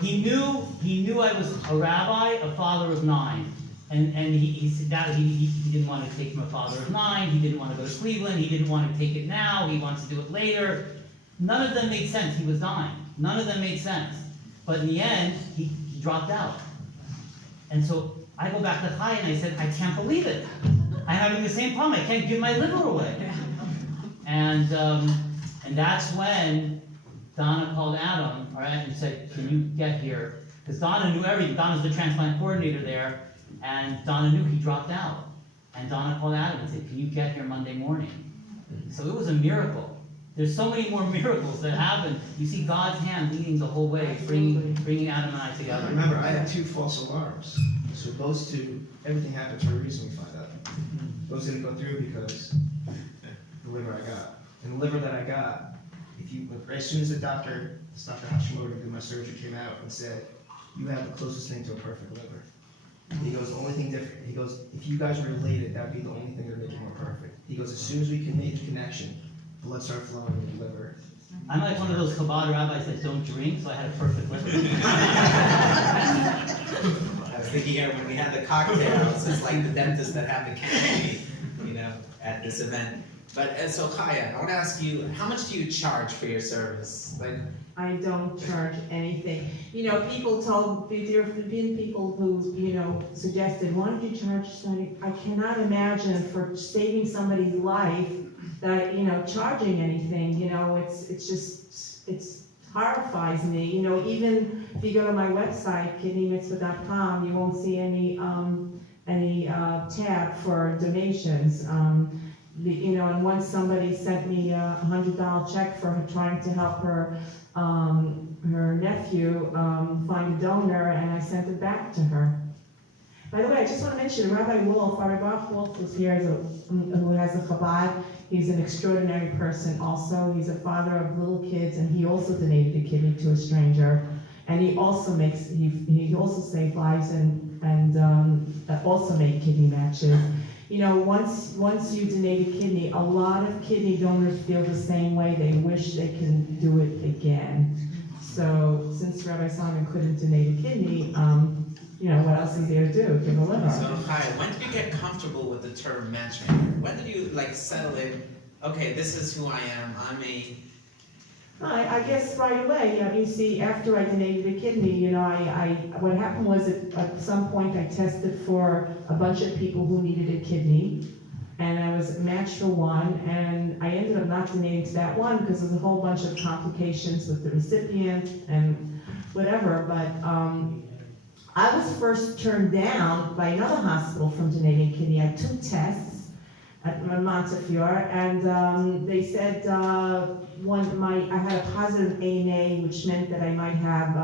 He knew I was a rabbi, a father of 9. And he said that he didn't want to take him a father of 9, he didn't want to go to Cleveland, he didn't want to take it now, he wants to do it later. None of them made sense. He was dying. None of them made sense. But in the end, he dropped out. And so I go back to Chaya and I said, I can't believe it. I'm having the same problem. I can't give my liver away. And that's when Donna called Adam, all right, and said, can you get here? Because Donna knew everything. Donna's the transplant coordinator there. And Donna knew he dropped out. And Donna called Adam and said, can you get here Monday morning? So it was a miracle. There's so many more miracles that happen. You see God's hand leading the whole way, bringing Adam and I together. Remember, I had 2 false alarms. So those 2, everything happened for a reason, we find out. Those didn't go through because the liver I got. And the liver that I got, as soon as Dr. Hashimoto, who did my surgery, came out and said, you have the closest thing to a perfect liver. He goes, the only thing different, he goes, if you guys are related, that'd be the only thing that would make it more perfect. He goes, as soon as we can make the connection, blood started flowing in the liver, I'm like one of those Chabad rabbis that don't drink, so I had a perfect recipe. I was thinking here when we had the cocktails, it's like the dentists that have the candy, at this event. But so Chaya, I want to ask you, how much do you charge for your service? Like, I don't charge anything. People there have been people who, suggested, why don't you charge something? I cannot imagine for saving somebody's life that, charging anything, it horrifies me. Even if you go to my website, kidneymitzvah.com, you won't see any tab for donations. And once somebody sent me a $100 check for her trying to help her nephew find a donor, and I sent it back to her. By the way, I just want to mention Rabbi Wolf was here who has a Chabad. He's an extraordinary person also. He's a father of little kids, and he also donated a kidney to a stranger. And he also he also saved lives and also made kidney matches. Once you donate a kidney, a lot of kidney donors feel the same way. They wish they can do it again. So since Rabbi Simon couldn't donate a kidney, what else is there to do? Give a liver. So Chaya, when did you get comfortable with the term matchmaker? When did you settle in? Okay, this is who I am. I guess right away. You see, after I donated a kidney, what happened was at some point I tested for a bunch of people who needed a kidney, and I was matched for one, and I ended up not donating to that one because there's a whole bunch of complications with the recipient and whatever. But I was first turned down by another hospital from donating a kidney. I had 2 tests at Montefiore, and they said I had a positive ANA, which meant that I might have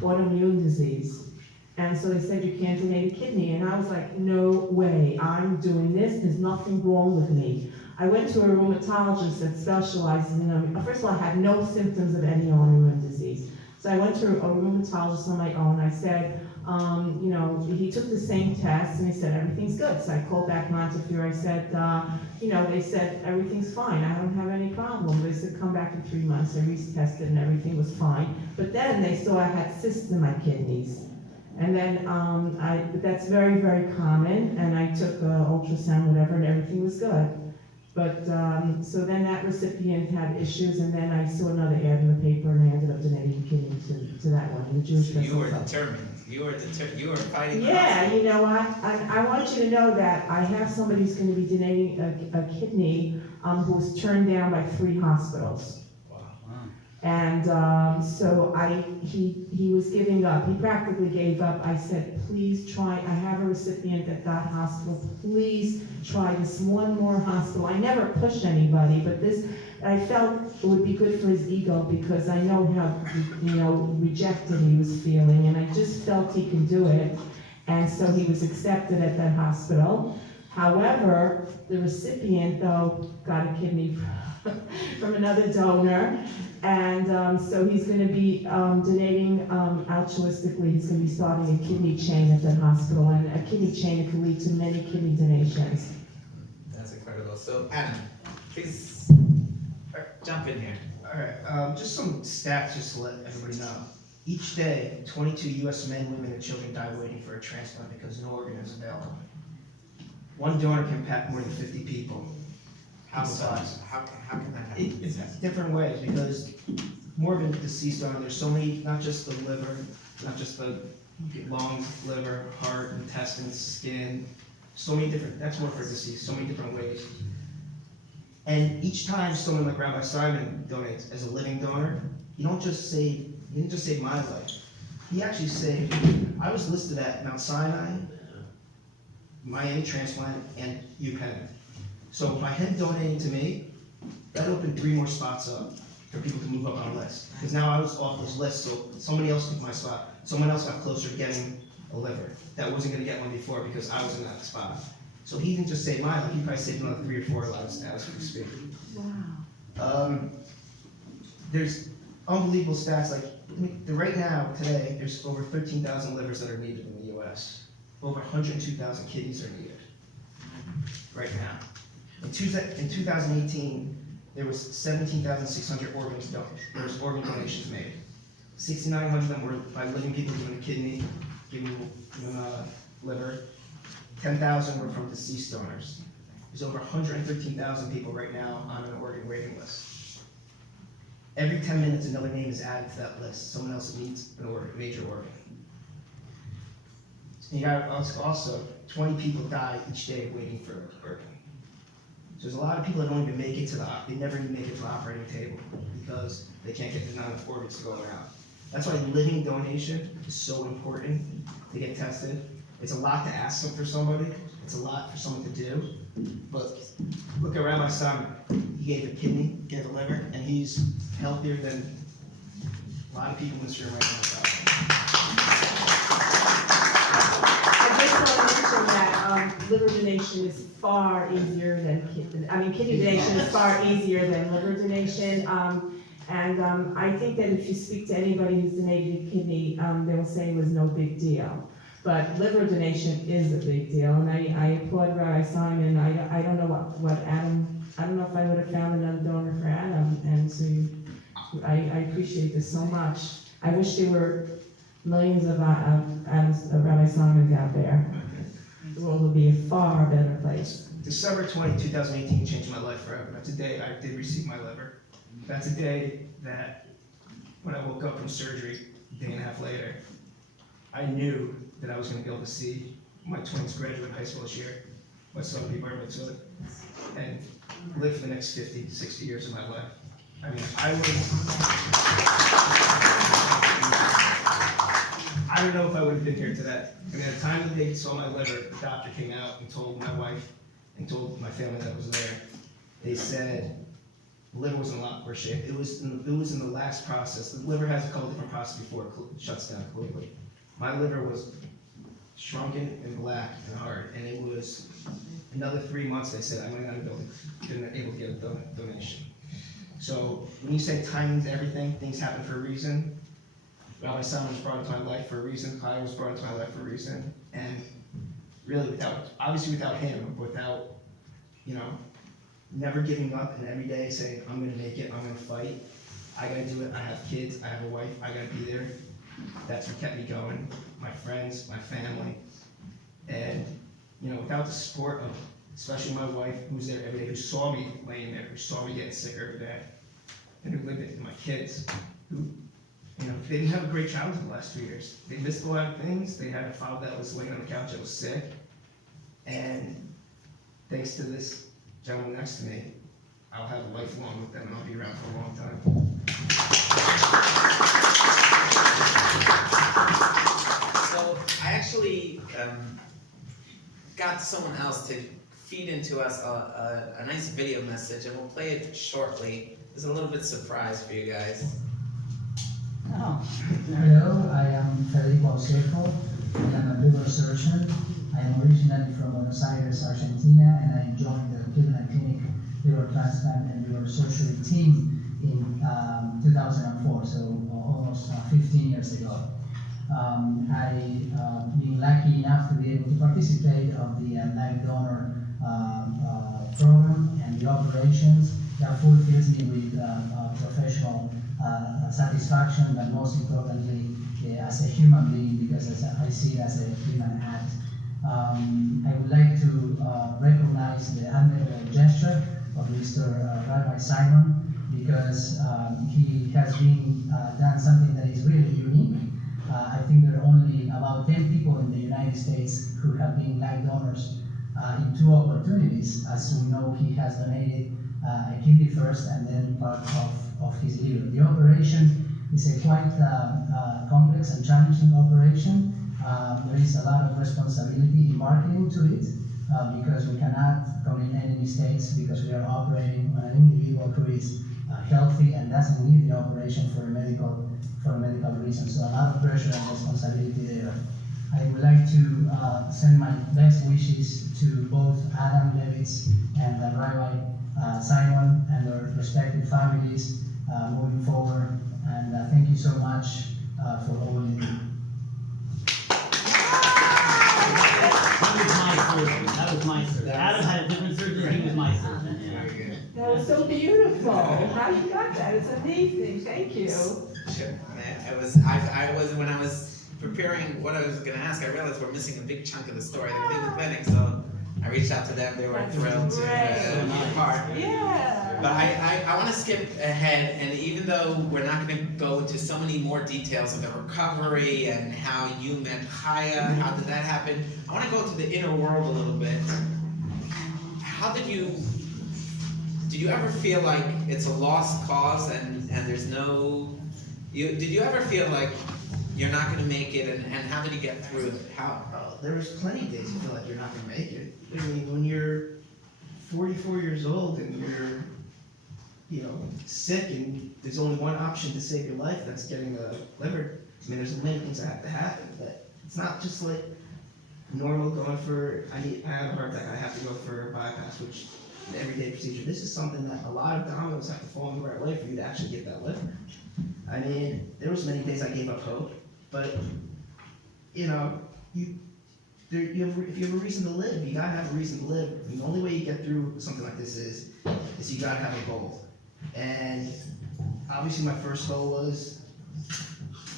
autoimmune disease. And so they said, you can't donate a kidney. And I was like, no way, I'm doing this, there's nothing wrong with me. I went to a rheumatologist that specializes in, first of all, I had no symptoms of any autoimmune disease. So I went to a rheumatologist on my own. I said, he took the same test and he said, everything's good. So I called back Montefiore. I said, they said, everything's fine. I don't have any problem. They said, come back in 3 months. I retested and everything was fine. But then they saw I had cysts in my kidneys. And then that's very, very common. And I took ultrasound, whatever, and everything was good. But, so then that recipient had issues, and then I saw another ad in the paper, and I ended up donating a kidney to that one, the Jewish So you were determined. You were fighting. Yeah, I want you to know that I have somebody who's going to be donating a kidney who was turned down by 3 hospitals. And so he was giving up. He practically gave up. I said, please try. I have a recipient at that hospital. Please try this one more hospital. I never push anybody, but this, I felt it would be good for his ego because I know how, rejected he was feeling, and I just felt he could do it. And so he was accepted at that hospital. However, the recipient, though, got a kidney from another donor. And so he's going to be donating altruistically. He's going to be starting a kidney chain at that hospital, and a kidney chain can lead to many kidney donations. That's incredible. So, Adam, please jump in here. All right, just some stats just to let everybody know. Each day, 22 U.S. men, women, and children die waiting for a transplant because no organ is available. One donor can impact more than 50 people. How can that happen? It's different ways because morbid deceased donor, there's so many, not just the liver, not just the lungs, liver, heart, intestines, skin, so many different, that's more for deceased, so many different ways. And each time someone like Rabbi Simon donates as a living donor, he didn't just save my life. He actually saved, I was listed at Mount Sinai, Miami transplant, and UPenn. So by him donating to me, that opened 3 more spots up for people to move up on the list. Because now I was off this list, so somebody else took my spot. Someone else got closer to getting a liver that wasn't going to get one before because I was in that spot. So he didn't just save my life, he probably saved another 3 or 4 lives as we speak. Wow. There's unbelievable stats. Like right now, today, there's over 13,000 livers that are needed in the U.S. Over 102,000 kidneys are needed right now. In 2018, there was 17,600 organs donated. There was organ donations made. 6,900 of them were by living people giving a kidney, giving a liver. 10,000 were from deceased donors. There's over 113,000 people right now on an organ waiting list. Every 10 minutes, another name is added to that list. Someone else needs an organ, major organ. And you got also 20 people die each day waiting for an organ. So there's a lot of people that don't even make it to they never even make it to the operating table because they can't get, there's not enough organs to go around. That's why living donation is so important to get tested. It's a lot to ask for somebody. It's a lot for someone to do. But look at Rabbi Simon. He gave a kidney, gave a liver, and he's healthier than a lot of people in this room right now. I just want to mention that liver donation is far easier than kidney donation is far easier than liver donation. I think that if you speak to anybody who's donated a kidney, they will say it was no big deal. But liver donation is a big deal, and I applaud Rabbi Simon. I don't know what Adam, I don't know if I would have found another donor for Adam, and so I appreciate this so much. I wish there were millions of Rabbi Simons out there. The world would be a far better place. December 20, 2018 changed my life forever. That's a day I did receive my liver. That's a day that when I woke up from surgery, a day and a half later, I knew that I was going to be able to see my twins graduate high school this year, my son be bar mitzvah, and live for the next 50, 60 years of my life. I mean, I don't know if I would have been here today. I mean, at the time that they saw my liver, the doctor came out and told my wife and told my family that was there. They said the liver was in a lot worse shape. It was in the last process. The liver has a couple different processes before it shuts down completely. My liver was shrunken and black and hard, and it was another 3 months. They said I might not have been able to get a donation. So when you say timing's everything, things happen for a reason. Rabbi Simon was brought into my life for a reason. Chaya was brought into my life for a reason, and really without him, without never giving up, and every day saying I'm going to make it, I'm going to fight. I got to do it. I have kids. I have a wife. I got to be there. That's what kept me going. My friends, my family, and without the support of, especially my wife, who's there every day, who saw me laying there, who saw me getting sick every day, and who lived it, and my kids, who, they didn't have a great childhood the last 2 years. They missed a lot of things. They had a father that was laying on the couch that was sick, and thanks to this gentleman next to me, I'll have a lifelong with them, and I'll be around for a long time. So I actually got someone else to feed into us a nice video message, and we'll play it shortly. There's a little bit surprise for you guys. Oh. Hello, I am Federico Ausejo. I am a liver surgeon. I am originally from Buenos Aires, Argentina, and I joined the Cleveland Clinic liver transplant and liver surgery team in 2004, so almost 15 years ago. I've been lucky enough to be able to participate of the live donor program and the operations. That fulfills me with professional satisfaction, but most importantly, as a human being, because I see it as a human act. I would like to recognize the admirable gesture of Mr. Rabbi Simon, because he has been done something that is really unique. I think there are only about 10 people in the United States who have been live donors in 2 opportunities. As we know, he has donated a kidney first and then part of his liver. The operation is a quite complex and challenging operation. There is a lot of responsibility in marketing to it because we cannot commit any mistakes, because we are operating on an individual who is healthy and doesn't need the operation for a medical reason. So a lot of pressure and responsibility there. I would like to send my best wishes to both Adam, Levitz, and Rabbi Simon and their respective families moving forward. And thank you so much for all you do. my surgeon. That was my surgeon. Adam had a different surgeon, he was my surgeon. Yeah. Very good. That was so beautiful. How you got that? It's amazing. Thank you. Sure. I was when I was preparing what I was going to ask, I realized we're missing a big chunk of the story, the Cleveland Clinic. So I reached out to them. They were That's thrilled to great. be a part. Yeah. But I want to skip ahead, and even though we're not going to go into so many more details of the recovery and how you met Chaya, how did that happen, I want to go to the inner world a little bit. How did you ever feel like it's a lost cause and there's no, did you ever feel like you're not going to make it, and how did you get through it? There was plenty of days you feel like you're not gonna make it. I mean, when you're 44 years old and you're, sick and there's only one option to save your life, that's getting a liver. I mean, there's many things that have to happen, but it's not just like normal going for, I have a heart attack, I have to go for a bypass, which is an everyday procedure. This is something that a lot of dominoes have to fall in the right way for you to actually get that liver. I mean, there was many days I gave up hope, but, if you have a reason to live, you gotta have a reason to live. And the only way you get through something like this is you gotta have a goal. And obviously my first goal was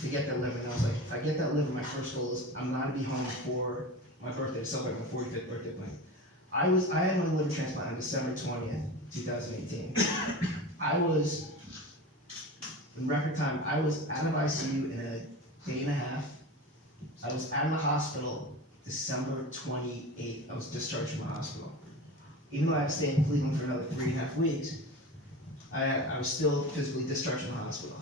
to get that liver. And I was like, if I get that liver, my first goal is I'm not to be home for my birthday, to celebrate my 45th birthday plan. I had my liver transplant on December 20th, 2018. I was, in record time, I was out of ICU in a day and a half. I was out of the hospital December 28th. I was discharged from the hospital. Even though I had to stay in Cleveland for another 3.5 weeks, I was still physically discharged from the hospital.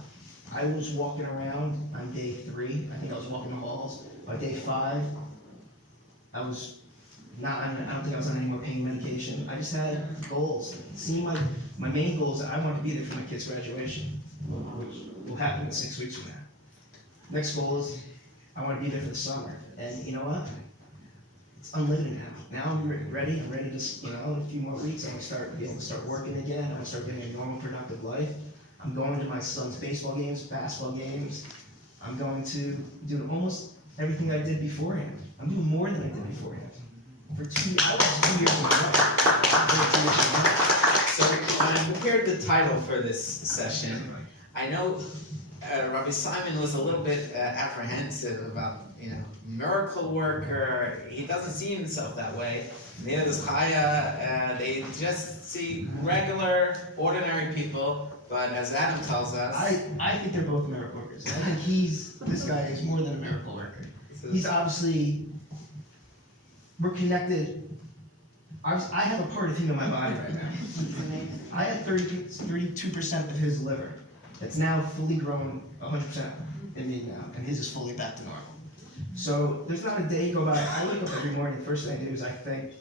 I was walking around on day 3. I think I was walking the halls. By day 5, I was not, I don't think I was on any more pain medication. I just had goals. Seeing my main goal is that I want to be there for my kid's graduation, which will happen in 6 weeks from now. Next goal is I want to be there for the summer. And you know what? It's unlimited now. Now I'm ready. I'm ready to, in a few more weeks, I'm going to be able to start working again. I'm going to start getting a normal, productive life. I'm going to my son's baseball games, basketball games. I'm going to do almost everything I did beforehand. I'm doing more than I did beforehand. For 2 years in a row. So when I prepared the title for this session, I know Rabbi Simon was a little bit apprehensive about, miracle worker. He doesn't see himself that way. Neither does Chaya. They just see regular, ordinary people. But as Adam tells us, I think they're both miracle workers. I think this guy is more than a miracle worker. He's obviously, we're connected. I have a part of him in my body right now. I had 32% of his liver. That's now fully grown 100% in me now, and his is fully back to normal. So there's not a day go by. I wake up every morning, the first thing I do is I thank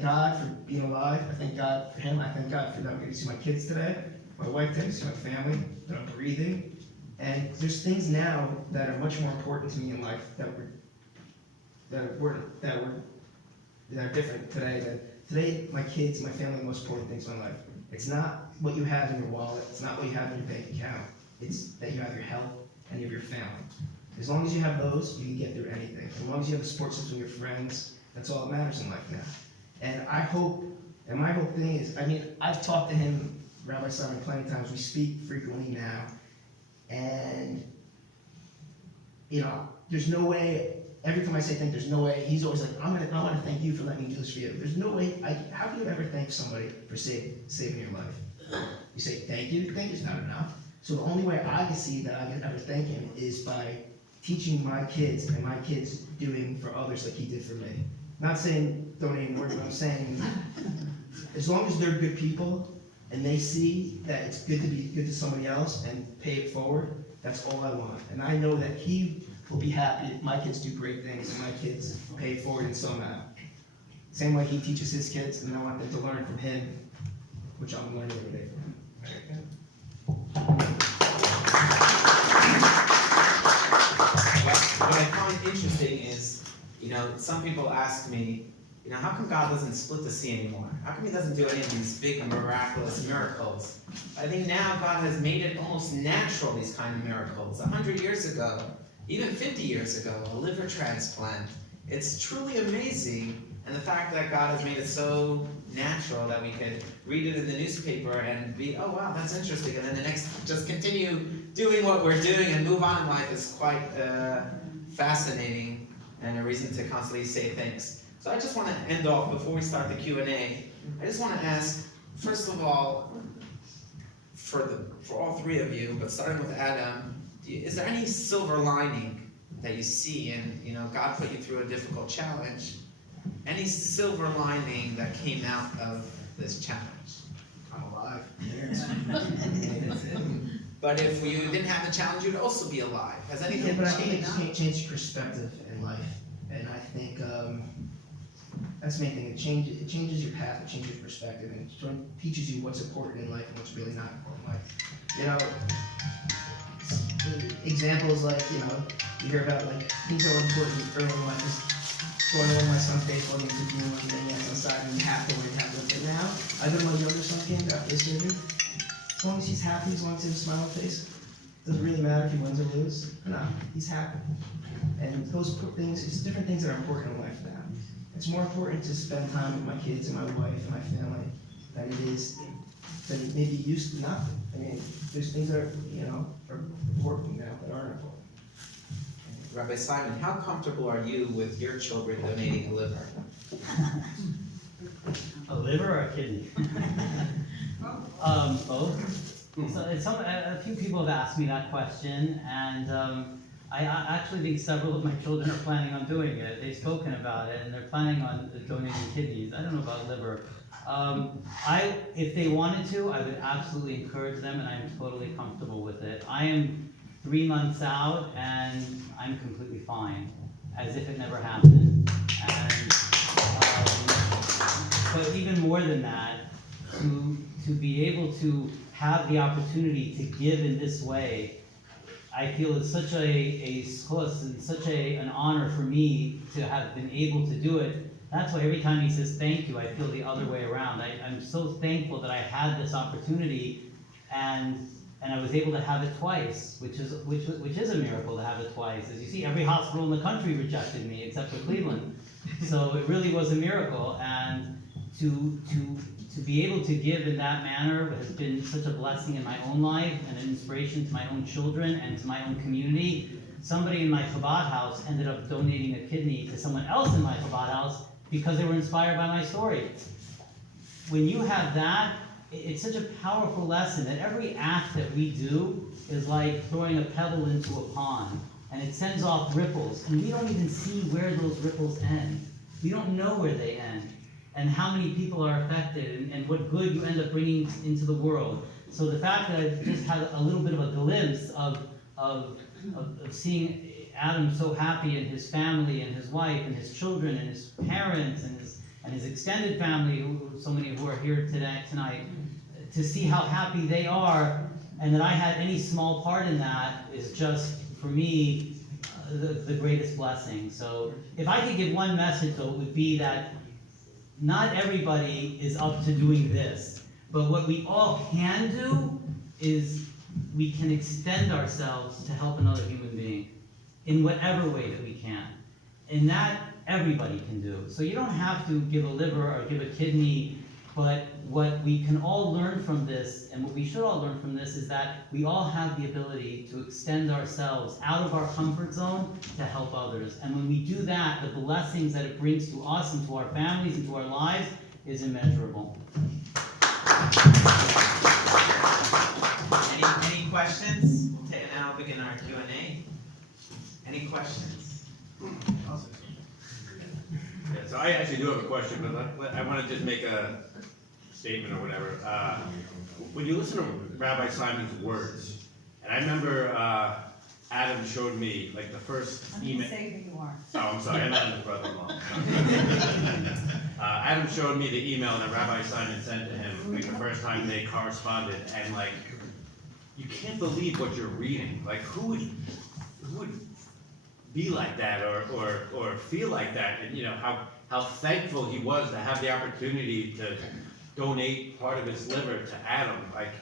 God for being alive. I thank God for him. I thank God for that I'm getting to see my kids today, my wife today, to see my family, that I'm breathing. And there's things now that are much more important to me in life that are different today. Today, my kids, my family are the most important things in my life. It's not what you have in your wallet. It's not what you have in your bank account. It's that you have your health and you have your family. As long as you have those, you can get through anything. As long as you have the support system with your friends, that's all that matters in life now. And I hope, and my whole thing is, I've talked to him, Rabbi Simon, plenty of times. We speak frequently now. And, there's no way, every time I say thank, there's no way, he's always like, I want to thank you for letting me do this for you. There's no way, how can you ever thank somebody for saving your life? You say thank you is not enough. So the only way I can see that I can ever thank him is by teaching my kids and my kids doing for others like he did for me. Not saying donating more, but I'm saying as long as they're good people and they see that it's good to be good to somebody else and pay it forward, that's all I want. And I know that he will be happy if my kids do great things and my kids pay it forward in some manner. Same way he teaches his kids, and I want them to learn from him, which I'm learning every day from him. What I find interesting is, some people ask me, how come God doesn't split the sea anymore? How come he doesn't do any of these big and miraculous miracles? I think now God has made it almost natural, these kind of miracles. 100 years ago, even 50 years ago, a liver transplant, it's truly amazing. And the fact that God has made it so natural that we could read it in the newspaper and be, oh wow, that's interesting. And then the next, just continue doing what we're doing and move on in life is quite fascinating and a reason to constantly say thanks. So I just want to end off, before we start the Q&A, I just want to ask, first of all, for all three of you, but starting with Adam, is there any silver lining that you see? And God put you through a difficult challenge. Any silver lining that came out of this challenge? I'm alive. But if you didn't have the challenge, you'd also be alive. Has anything but I think changed? it changed perspective in life, and I think that's the main thing. It changes your path, it changes your perspective, and it sort of teaches you what's important in life and what's really not important in life. Examples like you hear about like things that were important early in life is going to one of my son's baseball games with me one day, and outside and you have to win, But now I go to my younger son's game after this surgery. As long as he's happy, as long as he has a smile on his face, doesn't really matter if he wins or loses. No, he's happy. And those things, it's different things that are important in life now. It's more important to spend time with my kids and my wife and my family than it maybe used to not be. I mean, there's things that are important now that aren't important. Rabbi Simon, how comfortable are you with your children donating a liver? A liver or a kidney? Both. So a few people have asked me that question, and I actually think several of my children are planning on doing it. They've spoken about it, and they're planning on donating kidneys. I don't know about liver. If they wanted to, I would absolutely encourage them, and I'm totally comfortable with it. I am 3 months out, and I'm completely fine, as if it never happened. And but even more than that, to be able to have the opportunity to give in this way, I feel it's such a schos and such an honor for me to have been able to do it. That's why every time he says thank you, I feel the other way around. I'm so thankful that I had this opportunity, and I was able to have it twice, which is a miracle to have it twice. As you see, every hospital in the country rejected me except for Cleveland. So it really was a miracle, and to be able to give in that manner has been such a blessing in my own life and an inspiration to my own children and to my own community. Somebody in my Chabad house ended up donating a kidney to someone else in my Chabad house because they were inspired by my story. When you have that, it's such a powerful lesson that every act that we do is like throwing a pebble into a pond, and it sends off ripples, and we don't even see where those ripples end. We don't know where they end, and how many people are affected, and what good you end up bringing into the world. So the fact that I just had a little bit of a glimpse of seeing Adam so happy, and his family, and his wife, and his children, and his parents, and his extended family, so many who are here tonight, to see how happy they are, and that I had any small part in that is just, for me, the greatest blessing. So if I could give one message, though, it would be that not everybody is up to doing this, but what we all can do is we can extend ourselves to help another human being in whatever way that we can. And that everybody can do. So you don't have to give a liver or give a kidney, but what we can all learn from this, and what we should all learn from this, is that we all have the ability to extend ourselves out of our comfort zone to help others. And when we do that, the blessings that it brings to us and to our families and to our lives is immeasurable. Any questions? Okay, now we'll begin our Q&A. Any questions? Yeah, so I actually do have a question, but I want to just make a statement or whatever. When you listen to Rabbi Simon's words, and I remember Adam showed me like the first email. Say who you are. Oh, I'm sorry, I'm not his brother-in-law. Adam showed me the email that Rabbi Simon sent to him, like the first time they corresponded, and like, you can't believe what you're reading. Like, who would be like that or feel like that? And you know how thankful he was to have the opportunity to donate part of his liver to Adam. Like,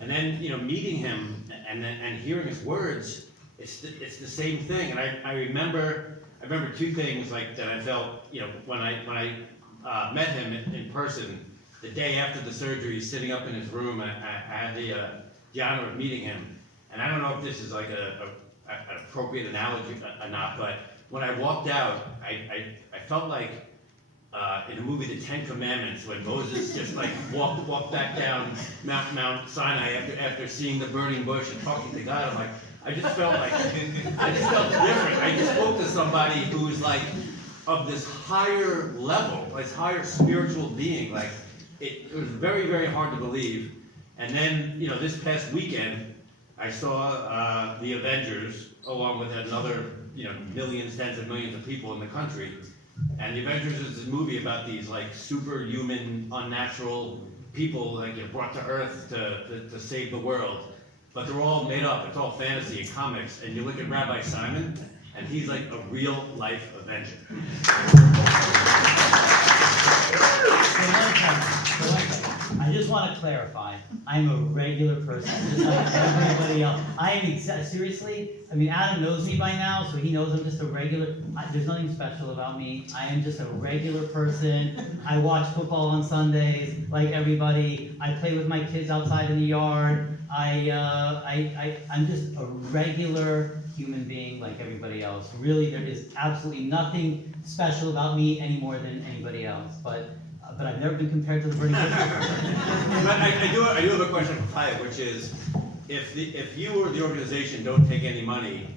and then meeting him and hearing his words, it's the same thing. And I remember I remember two things like that I felt, when I met him in person, the day after the surgery, sitting up in his room, and I had the honor of meeting him. And I don't know if this is like an appropriate analogy or not, but when I walked out, I felt like in the movie The Ten Commandments, when Moses just like walked back down Mount Sinai after seeing the burning bush and talking to God. I'm like, I just felt different. I just spoke to somebody who's like of this higher level, this higher spiritual being. Like it was very, very hard to believe. And then, this past weekend, I saw the Avengers along with another, millions, tens of millions of people in the country. And The Avengers is this movie about these like superhuman, unnatural people that get brought to Earth to save the world. But they're all made up, it's all fantasy and comics. And you look at Rabbi Simon, and he's like a real life Avenger. I just want to clarify, I'm a regular person, just like everybody else. I am seriously, Adam knows me by now, so he knows I'm just a regular, there's nothing special about me. I am just a regular person. I watch football on Sundays, like everybody. I play with my kids outside in the yard. I'm just a regular human being like everybody else. Really, there is absolutely nothing special about me any more than anybody else. But I've never been compared to the burning bush. But I do have a question for Chaya, which is, if you or the organization don't take any money,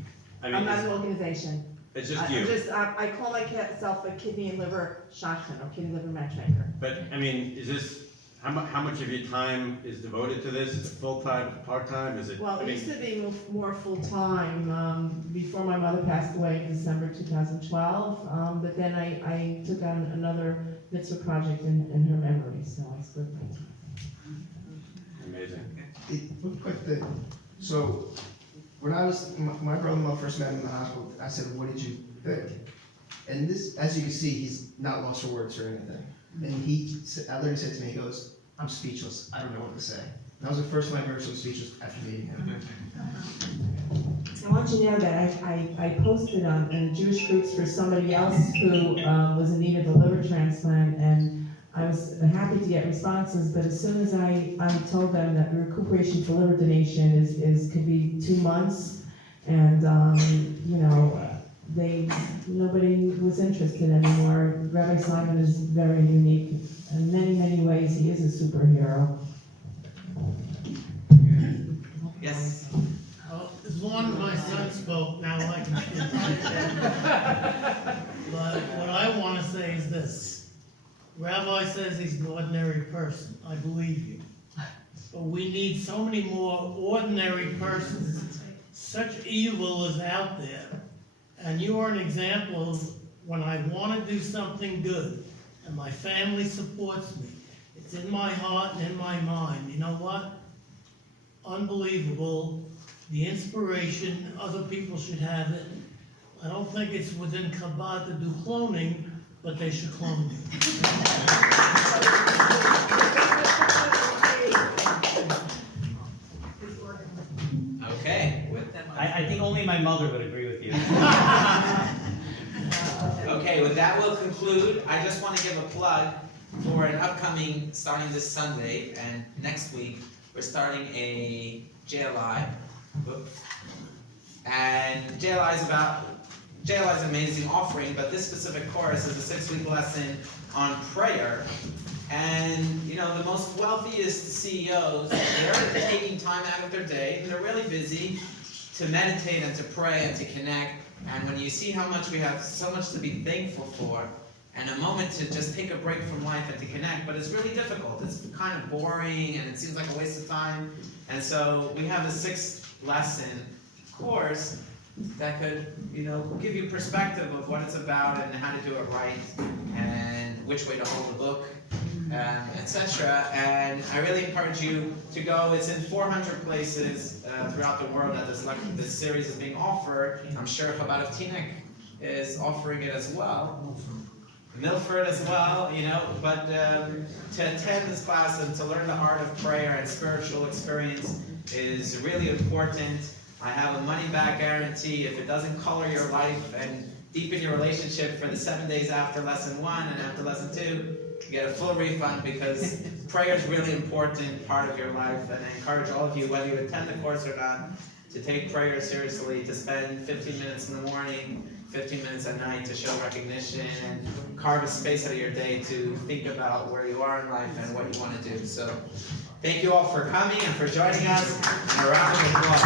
I'm not an organization. It's just you. I call myself a kidney and liver shachman, or kidney liver matchmaker. But is this how much of your time is devoted to this? Is it full time, part time? Is it? Well, it used to be more full time before my mother passed away in December 2012. But then I took on another mitzvah project in her memory, so I split my time. Amazing. Real quick thing. So, when my brother-in-law first met him in the hospital, I said, "What did you think?" And this, as you can see, he's not lost for words or anything. And he literally said to me, he goes, "I'm speechless. I don't know what to say." And that was the first time I heard some speechless after meeting him. I want you to know that I posted on Jewish groups for somebody else who was in need of a liver transplant, and I was happy to get responses, but as soon as I told them that the recuperation for liver donation could be 2 months, and nobody was interested anymore. Rabbi Simon is very unique. In many, many ways, he is a superhero. Yes. As long as my son spoke, now I can speak. But what I want to say is this. Rabbi says he's an ordinary person. I believe you. But we need so many more ordinary persons. Such evil is out there. And you are an example of when I want to do something good, and my family supports me. It's in my heart and in my mind. You know what? Unbelievable. The inspiration, other people should have it. I don't think it's within Chabad to do cloning, but they should clone me. Okay. I think only my mother would agree with you. Okay, with that we'll conclude. I just want to give a plug for an upcoming, starting this Sunday and next week, we're starting a JLI. Oops. And JLI is an amazing offering, but this specific course is a 6-week lesson on prayer. And the most wealthiest CEOs, they're taking time out of their day, and they're really busy to meditate and to pray and to connect. And when you see how much we have so much to be thankful for, and a moment to just take a break from life and to connect, but it's really difficult. It's kind of boring, and it seems like a waste of time. And so we have a 6-lesson course that could, give you perspective of what it's about and how to do it right, and which way to hold the book, etc. And I really encourage you to go. It's in 400 places throughout the world that this series is being offered. I'm sure Chabad of Teaneck is offering it as well. Milford as well, but to attend this class and to learn the art of prayer and spiritual experience is really important. I have a money-back guarantee. If it doesn't color your life and deepen your relationship for the 7 days after lesson 1 and after lesson 2, you get a full refund because prayer is really important part of your life. And I encourage all of you, whether you attend the course or not, to take prayer seriously, to spend 15 minutes in the morning, 15 minutes at night to show recognition, and carve a space out of your day to think about where you are in life and what you want to do. So thank you all for coming and for joining us, and a round of applause.